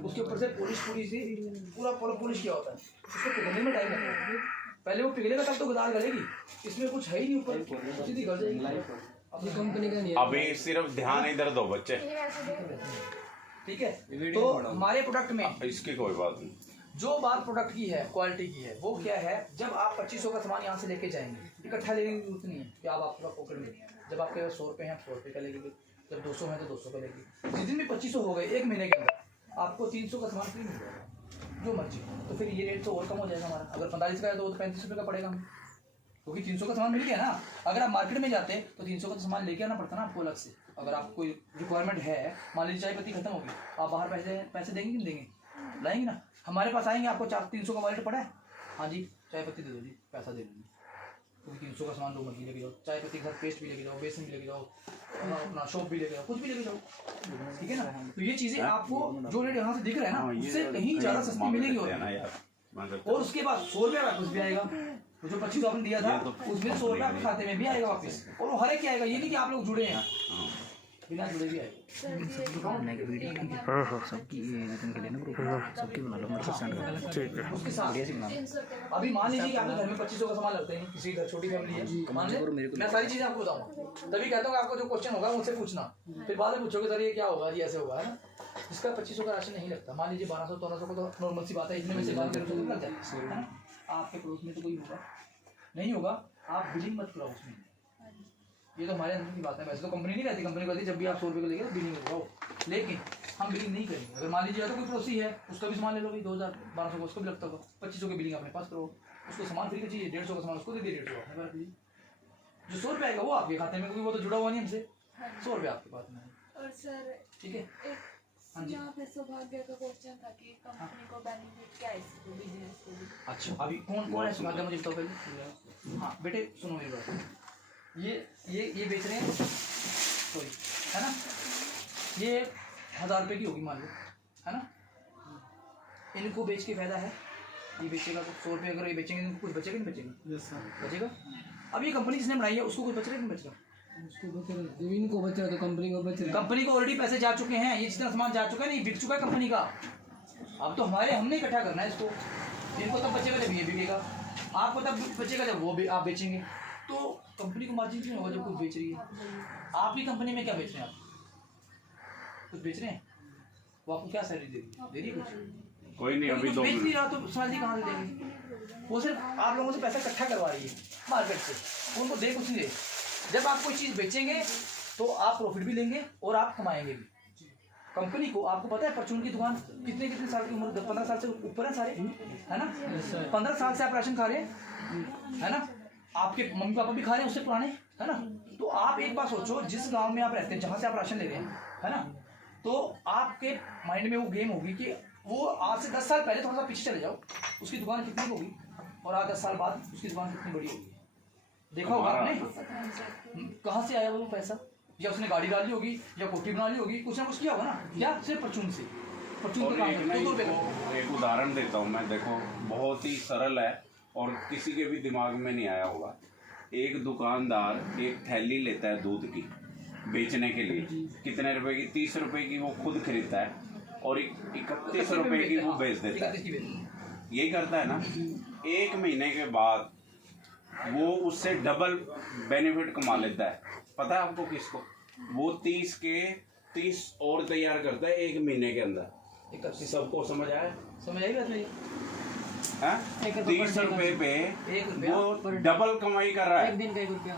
उसके ऊपर से पॉलिश पूरी सी पूरा पॉलिश किया होता है, उसको पिघलने में टाइम लगता है। पहले वो पिघलेगा तब तो गदार गलेगी, इसमें कुछ है ही नहीं, ऊपर सीधी गल जाएगी। अपनी कंपनी का नहीं है। अभी सिर्फ ध्यान इधर दो बच्चे, ठीक है। तो हमारे प्रोडक्ट में इसकी कोई बात नहीं, जो बात प्रोडक्ट की है, क्वालिटी की है, वो क्या है, जब आप 2500 का सामान यहाँ से लेके जाएंगे, इकट्ठा लेने की जरूरत नहीं है कि आप आपका पॉकेट में, जब आपके पास 100 रुपये हैं 100 रुपये का लेंगे, जब 200 है तो 200 का लेंगे। जिस दिन भी 2500 हो गए एक महीने के अंदर आपको 300 का सामान फ्री मिल जाएगा, जो मर्जी। तो फिर ये रेट तो और कम हो जाएगा हमारा। अगर 45 का है तो 35 रुपये का पड़ेगा हमें, क्योंकि 300 का सामान मिल गया ना। अगर आप मार्केट में जाते तो 300 का सामान लेके आना पड़ता ना आपको अलग से। अगर आपको कोई रिक्वायरमेंट है, मान लीजिए चाय पत्ती खत्म होगी, आप बाहर पैसे देंगे नहीं देंगे, लाएंगे ना। हमारे पास आएंगे, आपको 300 का वॉलेट पड़ा है, हाँ जी चाय पत्ती दे दो जी, पैसा दे दो जी, क्योंकि 300 का सामान 2 मर्जी लेके जाओ, चाय पत्ती के साथ पेस्ट भी लेके जाओ, बेसन भी लेके जाओ, अपना शॉप भी लेके जाओ, कुछ भी लेके जाओ, ठीक है ना। तो ये चीज़ें आपको जो रेट यहाँ से दिख रहा है ना, उससे कहीं ज़्यादा सस्ती मिलेगी। और उसके बाद 100 रुपये वापस भी आएगा, जो 2500 आपने दिया था उसमें 100 रुपये आपके खाते में भी आएगा वापस, और वो हर एक आएगा। ये नहीं कि आप लोग जुड़े हैं, बिना जुड़े भी आएगा। उसके साथ अभी मान लीजिए कि आपके घर में 2500 का सामान लगते हैं, किसी घर छोटी फैमिली है, मान लीजिए मैं सारी चीज़ें आपको बताऊँगा, तभी कहता हूँ आपको जो क्वेश्चन होगा उनसे पूछना, फिर बाद में पूछोगे सर ये क्या होगा, ये ऐसे होगा, है ना। जिसका 2500 का राशन नहीं लगता, मान लीजिए 1200-1300 को तो नॉर्मल सी बात है, इतने में से 1200 लग जाए, है ना। आपके पड़ोस में तो कोई होगा नहीं होगा, आप बिलिंग मत कराओ उसमें, ये तो हमारे अंदर की बात है। वैसे तो कंपनी नहीं रहती, कंपनी कहती है जब भी आप 100 रुपये को लेके बिलिंग लगाओ, लेकिन हम बिलिंग नहीं करेंगे। अगर मान लीजिए तो कोई पड़ोसी है, उसका भी सामान ले लो भाई, 2000-1200 का उसको भी लगता होगा, 2500 की बिलिंग अपने पास करो, उसको सामान फ्री का चाहिए, 150 का सामान उसको दे दिए, 150 अपने पास दीजिए, जो 100 रुपये आएगा वो आपके खाते में, क्योंकि वो तो जुड़ा हुआ नहीं हमसे, 100 रुपये आपके पास में। और सर ठीक है, हाँ जी। यहाँ पे सौभाग्य का क्वेश्चन था कि कंपनी को बेनिफिट क्या है इसको, बिजनेस को भी। अच्छा, अभी कौन है सौभाग्य, मुझे बताओ पहले। हाँ बेटे सुनो मेरी बात, ये बेच रहे हैं, सॉरी, है ना, ये 1000 रुपये की होगी मान लो, है ना। इनको बेच के फायदा है, ये बेचेगा तो 100 रुपये, अगर ये बेचेंगे तो कुछ बचेगा नहीं बचेगा? यस सर, बचेगा। अब ये कंपनी जिसने बनाई है उसको कुछ बच रहा है नहीं बच रहा? उसको बच रहा है, इनको बच रहा है तो कंपनी को बच रहा है। कंपनी को ऑलरेडी पैसे जा चुके हैं, ये जितना सामान जा चुका है नहीं, बिक चुका है कंपनी का। अब तो हमने इकट्ठा करना है इसको, इनको तब बचेगा जब ये बिकेगा, आपको तब बचेगा जब वो भी आप बेचेंगे। तो कंपनी को मार्जिन क्यों होगा जब कुछ बेच रही है? आपकी कंपनी में क्या बेच रहे हैं? आप कुछ बेच रहे हैं, वो आपको क्या सैलरी दे रही है? कुछ कोई नहीं, अभी बेच नहीं रहा तो सैलरी कहाँ से देंगे? वो सिर्फ आप लोगों से पैसा इकट्ठा करवा रही है मार्केट से, उनको दे कुछ नहीं दे। जब आप कोई चीज़ बेचेंगे तो आप प्रॉफिट भी लेंगे और आप कमाएंगे भी। कंपनी को आपको पता है परचून की दुकान कितने साल की उम्र, 15 साल से ऊपर है सारे, है ना। 15 साल से आप राशन खा रहे हैं, है ना, आपके मम्मी पापा भी खा रहे हैं उससे पुराने, है ना। तो आप एक बात सोचो, जिस गांव में आप रहते हैं जहाँ से आप राशन ले रहे हैं, है ना, तो आपके माइंड में वो गेम होगी कि वो आज से 10 साल पहले थोड़ा सा पीछे चले जाओ, उसकी दुकान कितनी होगी और आज 10 साल बाद उसकी दुकान कितनी बड़ी होगी, देखा होगा आपने। कहाँ से आया वो पैसा, या उसने गाड़ी डाली होगी या कोठी बना ली होगी, कुछ ना कुछ किया होगा ना, क्या सिर्फ परचून से, परचून का काम है। एक उदाहरण देता हूँ मैं, देखो बहुत ही सरल है और किसी के भी दिमाग में नहीं आया होगा। एक दुकानदार एक थैली लेता है दूध की बेचने के लिए, कितने रुपए की? 30 रुपए की वो खुद खरीदता है और 31 रुपए की वो बेच देता है। यही करता है ना। 1 महीने के बाद वो उससे डबल बेनिफिट कमा लेता है। पता है आपको किसको? वो 30 के 30 और तैयार करता है 1 महीने के अंदर। सबको समझ आया? समझ आई बात मेरी? 30 रुपए पे वो डबल कमाई कर रहा है। 1 दिन का 1 रुपया,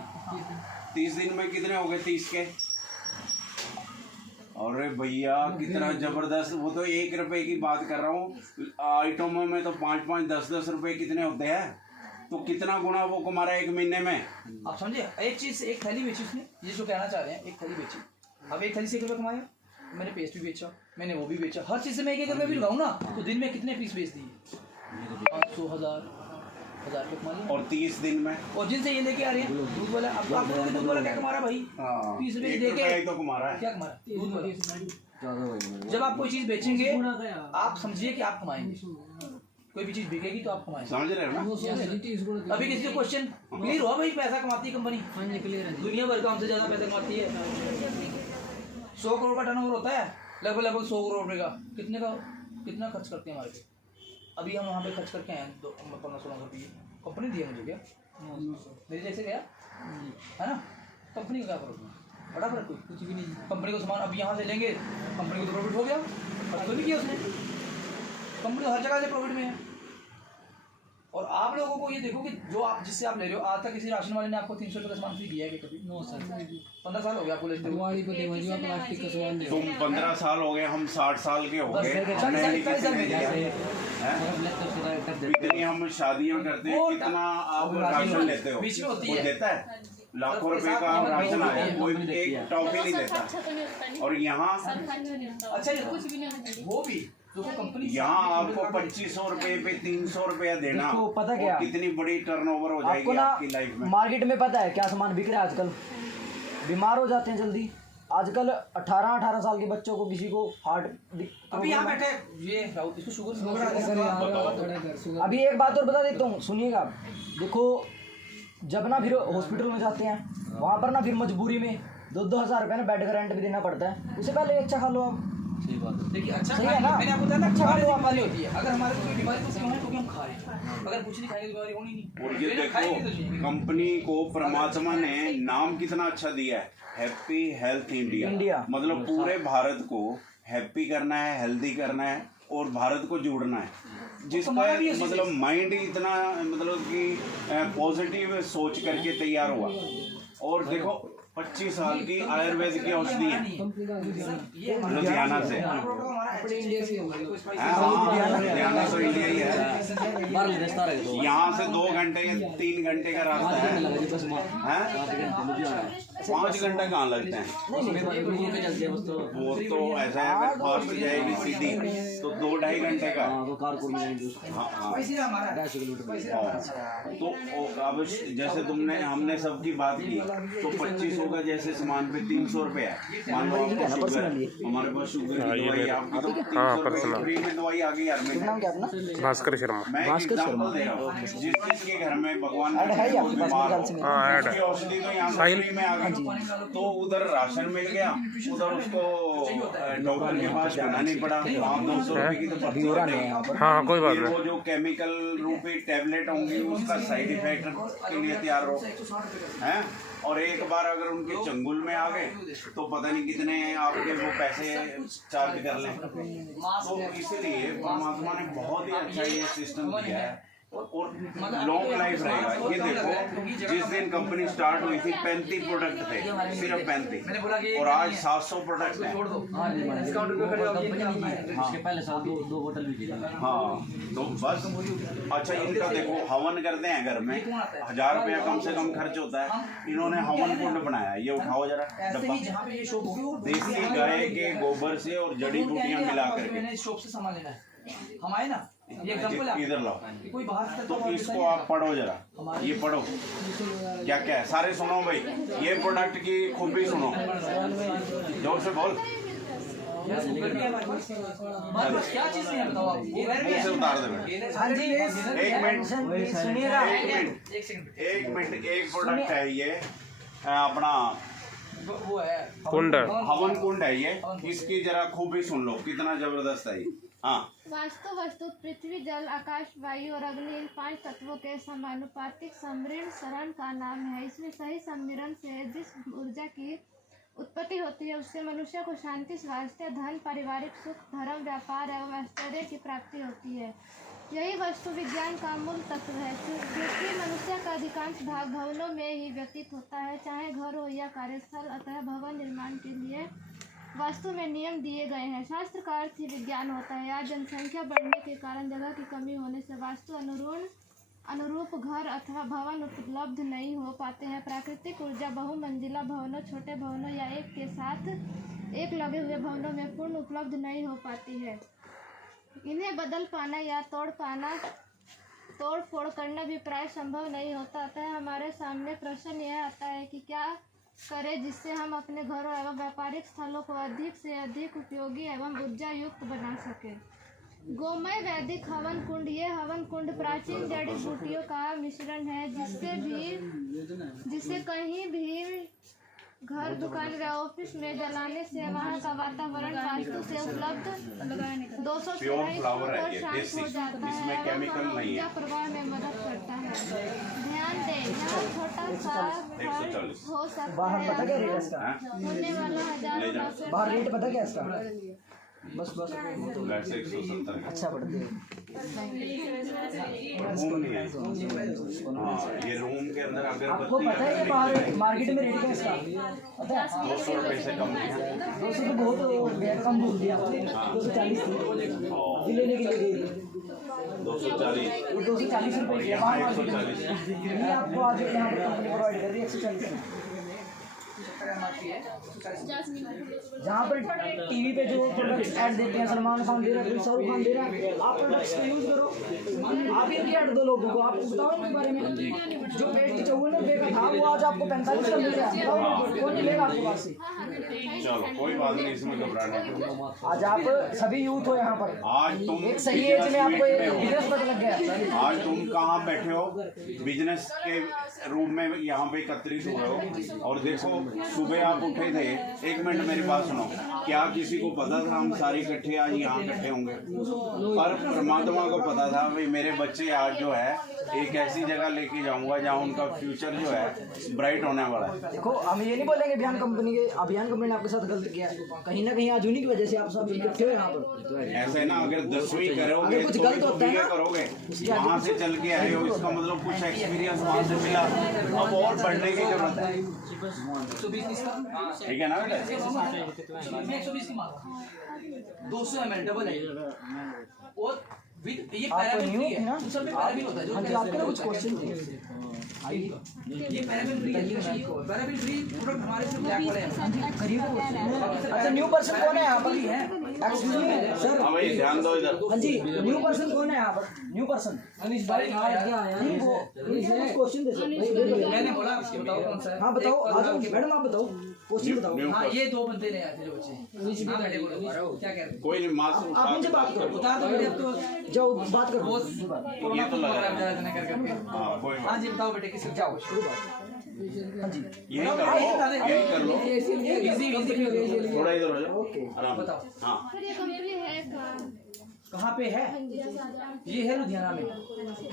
30 दिन में कितने हो गए 30 के? अरे भैया कितना जबरदस्त। वो तो 1 रुपए की बात कर रहा हूँ, आइटमों में तो 5-5, 10-10 रुपए कितने होते हैं, तो कितना गुना वो कमा रहा है 1 महीने में। आप समझे? एक चीज, एक थैली बेची उसने, ये जो कहना चाह रहे हैं, एक थैली बेची, अब एक थैली से 1 रुपया कमाया, मैंने पेस्ट भी बेचा, मैंने वो भी बेचा, हर चीज से मैं 1-1 रुपया भी लगाऊँ ना, तो दिन में कितने पीस बेच दिए? 500, 1000 रुपये कमा लिया। और 30 दिन में, और जिनसे ये लेके आ रहे हैं दूध वाला, अब आप लोगों दूध वाला क्या कमा रहा है भाई? 30 रुपये देके तो कमा रहा है। क्या कमा रहा है दूध वाला? जब आप कोई चीज बेचेंगे आप समझिए कि आप कमाएंगे, कोई भी चीज बिकेगी तो आप कमाएंगे, समझ रहे हो ना? अभी किसी का क्वेश्चन क्लियर हुआ भाई? पैसा कमाती है कंपनी, दुनिया भर का हमसे ज्यादा पैसा कमाती है। 100 करोड़ का टर्नओवर होता है, लगभग 100 करोड़ रुपए का, कितने का कितना खर्च करते हैं हमारे पे। अभी हम वहाँ पे खर्च करके आए 15-16 रुपये, कंपनी दी है मुझे क्या मेरी जैसे गया है ना। कंपनी का क्या फर्क है, बड़ा फर्क कोई कुछ भी नहीं। कंपनी को सामान अब यहाँ से लेंगे, कंपनी को तो प्रॉफिट हो गया, खर्च तो नहीं किया उसने। कंपनी हर जगह से प्रॉफिट में है। और आप लोगों को ये देखो कि जो आप जिससे आप ले रहे हो, आज तक किसी राशन वाले ने आपको 300 रुपये का सामान फ्री दिया है कि कभी? नो सर 15 साल हो गया आपको लेते हुए। दिवाली पे देवाली प्लास्टिक का सामान दे तुम 15 साल हो गए, हम 60 साल के हो गए, हमने नहीं किसी ने दिया है। इतनी हम शादियां करते हैं, कितना आप राशन लेते हो, बीच में होती कोई है। देता है? लाखों रुपए का राशन आया, कोई एक टॉफी नहीं देता। और यहाँ अच्छा ये कुछ भी नहीं, वो भी जो कंपनी यहाँ आपको 2500 रुपए पे 300 रुपया देना, देखो, पता क्या? और कितनी बड़ी टर्नओवर हो जाएगी आपको ना आपकी लाइफ में। मार्केट में पता है क्या सामान बिक रहा है आजकल? बीमार हो जाते हैं जल्दी आजकल। 18 साल के बच्चों को किसी को हार्ट अभी यहाँ बैठे ये राहुल, इसको शुगर अभी एक बात और बता देता हूँ, सुनिएगा। देखो जब ना फिर हॉस्पिटल में जाते हैं, वहाँ पर ना फिर मजबूरी में 2-2 हज़ार रुपये ना बेड का रेंट भी देना पड़ता है। उससे पहले अच्छा खा लो आप। देखिए अच्छा सही है ना? मैंने आपको बताया ना, अच्छा खाने से खाओ आप। बीमारी होती है। अगर हमारे को कोई बीमारी तो क्यों है, क्योंकि हम खा रहे हैं। अगर कुछ नहीं खाएंगे बीमारी होनी नहीं। और ये लेकिन खाएंगे तो देखो चाहिए। कंपनी को परमात्मा ने नाम कितना अच्छा दिया है, हैप्पी हेल्थ इंडिया। मतलब पूरे भारत को हैप्पी करना है, हेल्दी करना है और भारत को जोड़ना है। जिसका मतलब माइंड इतना मतलब कि पॉजिटिव सोच करके तैयार हुआ। और देखो 25 साल की आयुर्वेद की औषधि है लुधियाना से। इंडिया से लुधियाना तो इंडिया ही है। यहाँ से 2 घंटे या 3 घंटे का रास्ता है। 5 घंटे कहाँ लगते हैं? वो तो ऐसा है, अगर फास्ट जाएगी सीधी तो 2-2.5 घंटे का। हाँ। तो अब जैसे हमने सबकी बात की तो 2500 का जैसे सामान पे 300 रुपये है। मान लो आपको शुगर है, हमारे पास शुगर की दवाई आपकी तो 300 रुपये फ्री में दवाई आ गई यार। भास्कर शर्मा। मैं एग्जाम्पल दे रहा हूँ, जिस जिसके घर में भगवान ने उसकी औषधि तो यहाँ फ्री में आ गई, तो उधर राशन मिल गया, उधर उसको डॉक्टर के पास जाना नहीं पड़ा। 200 रुपये की तो पर्ची लगेगी। हाँ कोई बात वो जो केमिकल रूपी टैबलेट होंगी उसका साइड इफेक्ट के लिए तैयार हो हैं। और एक बार अगर उनके चंगुल में आ गए तो पता नहीं कितने आपके वो पैसे चार्ज कर लें। तो इसलिए परमात्मा ने बहुत ही अच्छा ये सिस्टम दिया है और लॉन्ग लाइफ रहेगा। ये देखो जिस दिन कंपनी स्टार्ट हुई थी 35 प्रोडक्ट थे, सिर्फ 35, और आज 700 प्रोडक्ट हैं। हाँ तो बस अच्छा इनका देखो हवन करते हैं घर में, 1000 रुपया कम से कम खर्च होता है। इन्होंने हवन कुंड बनाया, ये उठाओ जरा डब्बा, देसी गाय के गोबर से और जड़ी बूटियां मिला करके। शॉप से सामान लेना है, हम आए ना, ये एग्जांपल है। इधर लाओ कोई बाहर से तो इसको आप पढ़ो जरा, ये पढ़ो क्या क्या है, सारे सुनो भाई। ये प्रोडक्ट की खूबी सुनो, जोर से बोल। क्या चीज़ है बताओ आप? मुंह से उतार दे बेटा। एक मिनट एक प्रोडक्ट है ये अपना वो है कुंड। हवन कुंड है ये, इसकी जरा खूबी सुन लो कितना जबरदस्त है ये। हाँ वस्तु पृथ्वी जल आकाश वायु और अग्नि इन 5 तत्वों के समानुपातिक सम्मिश्रण शरण का नाम है। इसमें सही सम्मिश्रण से जिस ऊर्जा की उत्पत्ति होती है उससे मनुष्य को शांति, स्वास्थ्य, धन, पारिवारिक सुख, धर्म, व्यापार एवं आश्चर्य की प्राप्ति होती है। यही वस्तु विज्ञान का मूल तत्व है, क्योंकि मनुष्य का अधिकांश भाग भवनों में ही व्यतीत होता है, चाहे घर हो या कार्यस्थल। अतः भवन निर्माण के लिए वास्तु में नियम दिए गए हैं। शास्त्र का अर्थ ही विज्ञान होता है। आज जनसंख्या बढ़ने के कारण जगह की कमी होने से वास्तु अनुरूप घर अथवा भवन उपलब्ध नहीं हो पाते हैं। प्राकृतिक ऊर्जा बहुमंजिला भवनों, छोटे भवनों या एक के साथ एक लगे हुए भवनों में पूर्ण उपलब्ध नहीं हो पाती है। इन्हें बदल पाना या तोड़ फोड़ करना भी प्राय संभव नहीं होता। अतः हमारे सामने प्रश्न यह आता है कि क्या करें जिससे हम अपने घरों एवं व्यापारिक स्थलों को अधिक से अधिक उपयोगी एवं ऊर्जा युक्त बना सकें। गोमय वैदिक हवन कुंड। ये हवन कुंड प्राचीन जड़ी बूटियों का मिश्रण है, जिससे कहीं भी घर, दुकान या ऑफिस में जलाने से वहाँ का वातावरण वास्तु से उपलब्ध 200 से प्योर फ्लावर है और ये, शांत देसी, हो जाता है इसमें एवं केमिकल नहीं ऊर्जा है। प्रवाह में मदद करता है। ध्यान दें, यहाँ छोटा सा फर्क 140 हो सकता बाहर है पता क्या रेट है इसका? होने वाला हजारों नौकरी बाहर रेट पता क्या है इसका? बस वैसे 170 का अच्छा पड़ती है। रूम नहीं है। हाँ, ये रूम के अंदर अगर आपको पता है ये बाहर मार्केट में रेट क्या है इसका? पता है? 200 रुपये से कम नहीं है। 200 तो बहुत कम बोल दिया आपने। 240 थी अभी लेने के लिए गई 240 वो 240 रुपये की है। यहाँ बाहर 140 ये आपको आज यहाँ पर कंपनी प्रोवाइड कर रही है 140 में। जहाँ पर टीवी पे जो प्रोडक्ट्स ऐड देते हैं, सलमान खान दे रहा है, शाहरुख खान दे रहा है, आप प्रोडक्ट्स का यूज करो। आप इनकी ऐड दो लोगों को, आपको बताओ इनके बारे में। जो पेट की 54 रुपये का था वो आज आपको 45 का मिल रहा है। बताओ कौन नहीं लेगा आपके पास से? चलो कोई बात नहीं, इसमें घबराना नहीं। आज आप सभी यूथ हो यहाँ पर, आज तुम एक सही एज में आपको बिजनेस एक मीट में बिजनेस पता लग गया। हो। आज तुम कहाँ बैठे हो? बिजनेस के रूम में यहाँ पे एकत्रित हुए हो। और देखो सुबह आप उठे थे, एक मिनट मेरी बात सुनो, क्या किसी को पता था हम सारे इकट्ठे आज यहाँ इकट्ठे होंगे? पर परमात्मा को पता था भाई मेरे बच्चे आज जो है एक ऐसी जगह लेके जाऊंगा जहाँ उनका फ्यूचर जो है ब्राइट होने वाला है। देखो हम ये नहीं बोलेंगे अभियान कंपनी ने आपके साथ गलत किया है। कहीं ना कहीं आज उन्हीं की वजह से आप सब इकट्ठे हो यहाँ पर। ऐसे ना अगर 10वीं करोगे अगर कुछ तो गलत तो होता है BA ना, करोगे, वहाँ से चल के आए हो, इसका मतलब कुछ एक्सपीरियंस वहाँ से मिला, अब और पढ़ने की जरूरत है। 120 इसका ठीक है ना बेटा? 120 की मांग 200 ml डबल है और विद ये आपको पैराबेन न्यू फ्री है है। ना? उन सब में पैराबेन होता है जो हाँ जी, आपके ना कुछ क्वेश्चन थे। ये पैराबेन फ्री है। पैराबेन फ्री प्रोडक्ट हमारे से ब्लैक वाले हैं। अच्छा न्यू पर्सन कौन है यहाँ पर? Excuse me sir. हाँ भाई ध्यान दो इधर। हाँ जी, न्यू पर्सन कौन है यहाँ पर? न्यू पर्सन अनिश भाई नहीं वो क्वेश्चन दे सर। मैंने बोला उसके बताओ कौन सा है। हाँ बताओ, आ जाओ मैडम आप बताओ, क्वेश्चन बताओ। न्यू हाँ ये 2 बंदे ले आए थे जो बच्चे। हाँ बेटे बोलो क्या कह रहे थे? कोई नहीं, मास्क आप मुझे बात करो, बता दो बेटे अब तो जाओ बात करो। वो ये तो लगा रहा है। कर करके। हाँ कोई हाँ बात जी बताओ बेटे किसी जाओ शुरू बात। हाँ जी यही कर लो, यही कर लो, इजी थोड़ा इधर हो जाओ, ओके। आराम। बताओ। हाँ फिर ये कंपनी है कहाँ? कहाँ पे है? ये है लुधियाना में,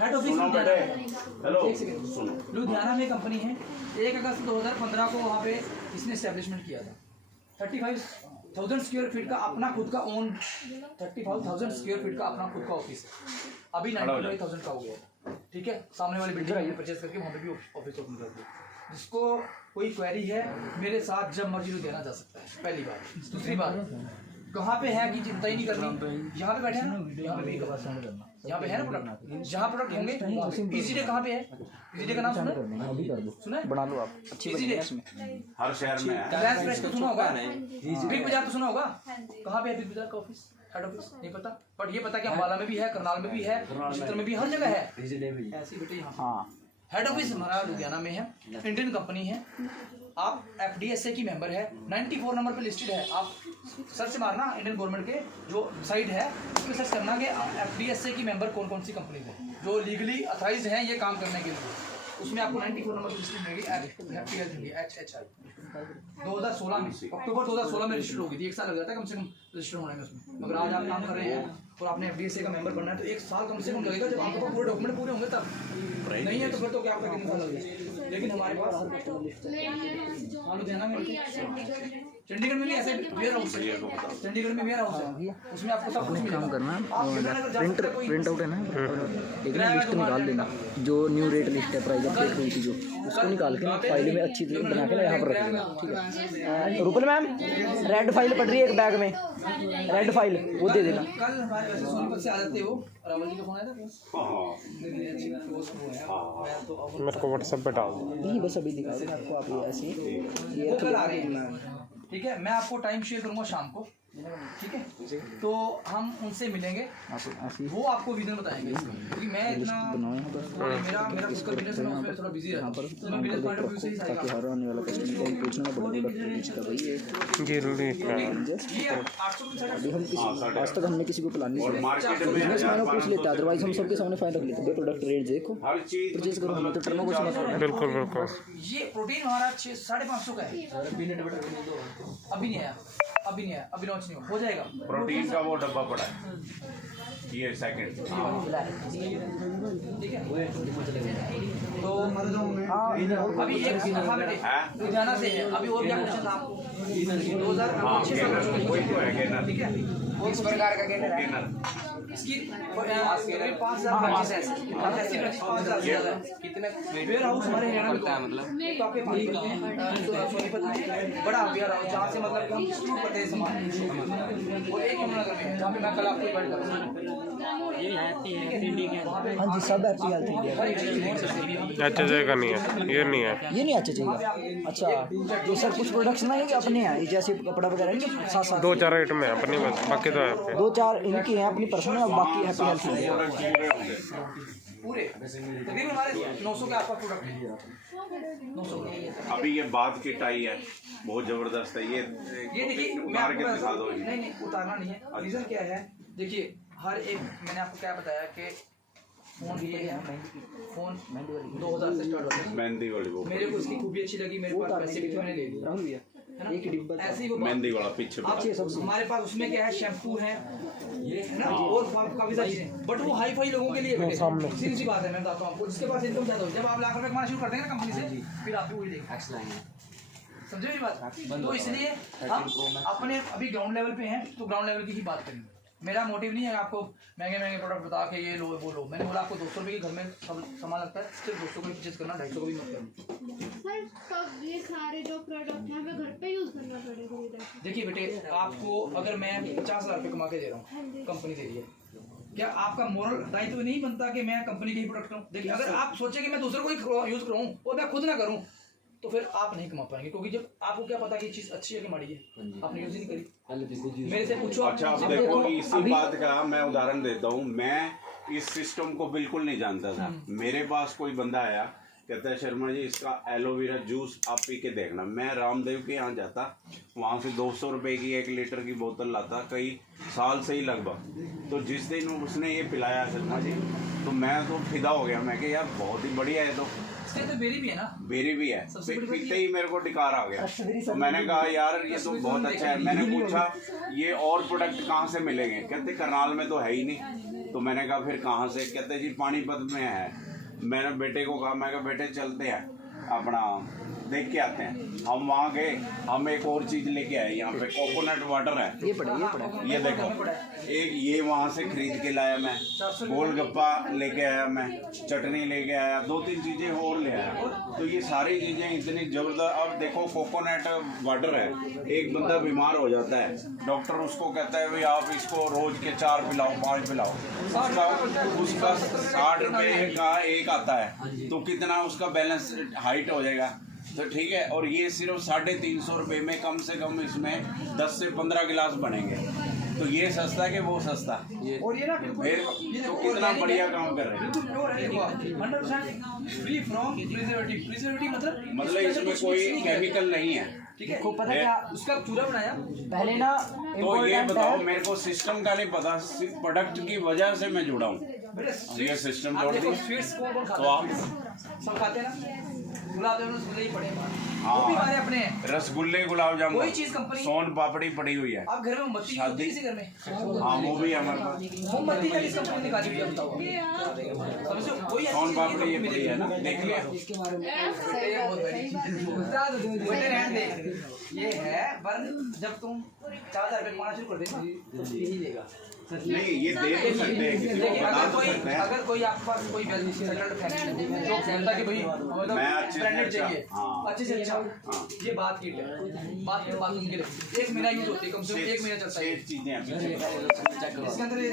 हेड ऑफिस सुनो बेटे, लुधियाना। हेलो सुनो, लुधियाना में कंपनी है। 1 अगस्त 2015 को वहाँ पे इसने एस्टेब्लिशमेंट किया था। 35,000 स्क्वायर फीट का अपना खुद का ओन, 35,000 स्क्वायर फीट का अपना खुद का ऑफिस। अभी 95,000 का हो गया। ठीक है, सामने वाली बिल्डिंग आइए परचेज करके वहाँ पे भी ऑफिस ओपन कर दिया। जिसको कोई क्वेरी है मेरे साथ जब मर्जी लुधियाना जा सकता है। पहली बार। दूसरी बात कहाँ पे है कि चिंता ही नहीं करनी। यहाँ पे बैठे हैं ना, यहाँ पे भी यहाँ पे है ना प्रोडक्ट, जहाँ प्रोडक्ट होंगे। इजी डे कहाँ पे है? इजी डे का नाम सुना है? सुना है? बना लो आप, अच्छी इजी बनी डे है इसमें। हर शहर में है। रिलायंस फ्रेश तो सुना होगा, बिग बाजार तो सुना होगा। कहाँ पे है बिग बाजार का ऑफिस, हेड ऑफिस? नहीं पता, बट ये पता कि अम्बाला में भी है, करनाल में भी है, चित्र में भी, हर जगह है ऐसी बेटे। यहाँ हाँ हेड ऑफिस हमारा लुधियाना में है। इंडियन कंपनी है। आप FDSA की मेंबर है। 94 नंबर पे लिस्टेड है। आप सर्च मारना इंडियन गवर्नमेंट के जो साइट है उस पर सर्च करना कि FDSA की मेंबर कौन कौन सी कंपनी है जो लीगली अथराइज्ड हैं ये काम करने के लिए। उसमें आपको 94 नंबर लिस्टेड मिलेगी। HHI 2016 में, अक्टूबर 2016 में रजिस्टर होगी थी। 1 साल लग जाता है कम से कम रजिस्टर होने में उसमें। मगर आज आप काम कर रहे हैं और आपने FDSA का मेंबर बनना है तो 1 साल कम से कम लगेगा। जब आपके पास पूरे डॉक्यूमेंट पूरे होंगे तब, नहीं है तो फिर तो क्या आपका कितना साल लगेगा। लेकिन हमारे पास लुधियाना में, चंडीगढ़ में भी ऐसे वेयर हाउस है। चंडीगढ़ में वेयर हाउस है, उसमें आपको सब कुछ मिलेगा। करना आप प्रिंट आउट है ना, एक ना लिस्ट निकाल देना जो न्यू रेट लिस्ट है, प्राइस अपडेट हुई थी जो, उसको निकाल के ना फाइल में अच्छी तरह बना के ना यहाँ पर रख देना। ठीक है रुपल मैम, रेड फाइल पड़ रही है एक बैग में, रेड फाइल वो दे देना। कल हमारे वैसे सोनीपत से आ जाते हो, रावल जी का फोन आया था। मेरे को व्हाट्सएप पे डाल दो। नहीं बस अभी दिखा देना आपको, आप ये ऐसे वो कल आ रहे हैं। ठीक है, मैं आपको टाइम शेयर करूंगा शाम को। ठीक है, तो हम उनसे मिलेंगे, वो आपको विजन बताएंगे इसका, क्योंकि मैं इतना मेरा खुद का बिजनेस है, मैं उसमें थोड़ा बिजी रहता हूँ, तो मैं बिजनेस पॉइंट ऑफ व्यू से ही सारी ये 800 आज तक हमने किसी को प्लान नहीं और किया, मार्केट में बिजनेस मैन पूछ लेते हैं, अदरवाइज हम सबके सामने फायदा कर लेते हैं। प्रोडक्ट रेट देखो, हर चीज परचेज करो, हमें तो टर्नो को समझ रहे बिल्कुल बिल्कुल। ये प्रोटीन हमारा 550 का है, अभी नहीं आया, अभी लॉन्च नहीं हो जाएगा। प्रोटीन का वो डब्बा पड़ा है, ये सेकंड। ठीक है, तो अभी एक था बेटे लुधियाना से है, अभी और क्या क्वेश्चन था आपको? 2006 वही तो है गेनर। ठीक है, किस प्रकार का गेनर है? गेनर इसकी 5,025 है, 5,000 ज़्यादा है। वेयर हाउस हमारे हरियाणा में मतलब आपके सोनीपत में बड़ा वेयर हाउस, जहाँ से मतलब कि हम स्टोर करते हैं सामान, वो एक यमुनानगर में है, जहाँ पे मैं कल आपको इन्वाइट करूँगा। हाँ जी, सब अच्छी हेल्थ है। अच्छा जगह नहीं है, ये नहीं है। ये नहीं अच्छा चाहिए। अच्छा, तो सर कुछ प्रोडक्ट्स ना ये अपने हैं, जैसे कपड़ा वगैरह नहीं, साथ साथ 2-4 आइटम है अपनी बस, बाकी तो है। 2-4 इनकी हैं अपनी पर्सनल, और बाकी हैप्पी हेल्थ है। पूरे तकरीबन हमारे 900 के आसपास प्रोडक्ट है, 900। अभी ये बात की टाई है, बहुत जबरदस्त है। ये देखिए, मैं उतार के आपको दिखा दो। नहीं उतारना नहीं है, रीज़न क्या है, देखिए हर एक, मैंने आपको क्या बताया कि फोन ये है, फोन 2000 से स्टार्ट होता है, मेहंदी वाली वो, मेरे को इसकी खूबी अच्छी लगी, मेरे पास पैसे भी थे, मैंने ले लिया, है ना? एक डिब्बा ऐसे ही वो बात। मेहंदी वाला पीछे आप हमारे पास उसमें क्या है, शैम्पू है ना, और काफी सारी चीजें, बट वो हाई फाई लोगों के लिए बेटे, सीधी सी बात है, मैं बताता हूँ आपको, जिसके पास इनकम ज्यादा हो, जब आप लाख रुपए कमाना शुरू कर देंगे ना कंपनी से, फिर आपको वही देगा, समझे मेरी बात? तो इसलिए हम अपने अभी ग्राउंड लेवल पे हैं, तो ग्राउंड लेवल की ही बात करेंगे। मेरा मोटिव नहीं है आपको महंगे प्रोडक्ट बता के ये लो वो लो, मैंने बोला आपको 200 रुपये के घर में सब सामान लगता है, सिर्फ 200 को ही परचेज करना, 250 को भी मत करना। सर कब ये सारे जो प्रोडक्ट हैं हमें घर पे यूज करना पड़ेगा? देखिए बेटे, आपको अगर मैं 50,000 रुपये कमा के दे रहा हूँ, कंपनी दे रही है, क्या आपका मोरल दायित्व नहीं बनता कि मैं कंपनी के ही प्रोडक्ट लूँ? देखिए, अगर आप सोचे कि मैं दूसरे को ही यूज करूँ और मैं खुद ना करूँ, तो फिर आप नहीं कमा पाएंगे, क्योंकि जब आपको क्या पता कि ये चीज़ अच्छी है कि माड़ी है, आपने यूज ही नहीं करी। मेरे से पूछो। अच्छा, अब देखो इसी बात का मैं उदाहरण देता हूँ। मैं इस सिस्टम को बिल्कुल नहीं जानता था। मेरे पास कोई बंदा आया, कहता है शर्मा जी इसका एलोवेरा जूस आप पी के देखना। मैं रामदेव के यहाँ जाता, वहाँ से 200 रुपये की 1 लीटर की बोतल लाता, कई साल से ही लगभग। तो जिस दिन उसने ये पिलाया शर्मा जी, तो मैं तो फिदा हो गया। मैं कहा यार बहुत ही बढ़िया है, तो तो बेरी भी है ना, बेरी भी है। पीते ही मेरे को डिकार आ गया, तो मैंने कहा यार ये तो बहुत अच्छा है। मैंने पूछा ये और प्रोडक्ट कहाँ से मिलेंगे? कहते करनाल में तो है ही नहीं। तो मैंने कहा फिर कहाँ से? कहते जी पानीपत में है। मैंने बेटे को कहा, मैं कहा बेटे चलते हैं अपना देख के आते हैं। हम वहाँ गए, हम एक और चीज़ लेके आए, यहाँ पे कोकोनट वाटर है, ये देखो, एक ये वहाँ से खरीद के लाया मैं, गोलगप्पा लेके आया मैं, चटनी लेके आया, 2-3 चीज़ें और ले आया। तो ये सारी चीज़ें इतनी ज़बरदस्त। अब देखो कोकोनट वाटर है, एक बंदा बीमार हो जाता है, डॉक्टर उसको कहता है भाई आप इसको रोज़ के 4 पिलाओ 5 पिलाओ, उसका 60 रुपये का एक आता है, तो कितना उसका बैलेंस हाइट हो जाएगा? तो ठीक है। और ये सिर्फ 350 रुपये में कम से कम इसमें 10 से 15 गिलास बनेंगे। तो ये सस्ता कि वो सस्ता? और ये ना तो कितना बढ़िया काम कर रहे हैं। 100% फ्री फ्रॉम प्रिजर्वेटिव, मतलब इसमें कोई केमिकल नहीं है, ठीक है? पता क्या उसका चूरा बनाया पहले ना। तो ये बताओ, मेरे को सिस्टम का नहीं पता, सिर्फ प्रोडक्ट की वजह से मैं जुड़ा हूँ। ये सिस्टम जोड़ दी स्वीट्स कौन तो खाता आप है? सब खाते हैं ना, गुलाब जामुन रसगुल्ले ही पड़े हैं, हाँ, वो भी हमारे अपने हैं। रसगुल्ले गुलाब जामुन, कोई चीज कंपनी, सोन पापड़ी पड़ी हुई है। आप घर में मोमबत्ती होती है किसी घर में? हाँ वो भी है हमारे पास। मोमबत्ती का किस कंपनी ने निकाली हुई है बताओ? समझो कोई सोन पापड़ी ये पड़ी है ना, देख लिया। ये है, पर जब तुम 4,000 रुपये कमाना शुरू कर देगा तो यही लेगा। नहीं ये दे तो सकते हैं, किसी को बता तो सकते हैं। अगर कोई आपके पास कोई वेल सेटल्ड फैमिली जो कहता कि भाई मतलब मैं अच्छे से ब्रांडेड अच्छा, चाहिए, हाँ। अच्छे से अच्छा, ये बात की है, बात की बाथरूम के लिए 1 महीना यूज होती है, कम से कम 1 महीना चलता है। 6 चीजें हैं पीछे। इसके अंदर ये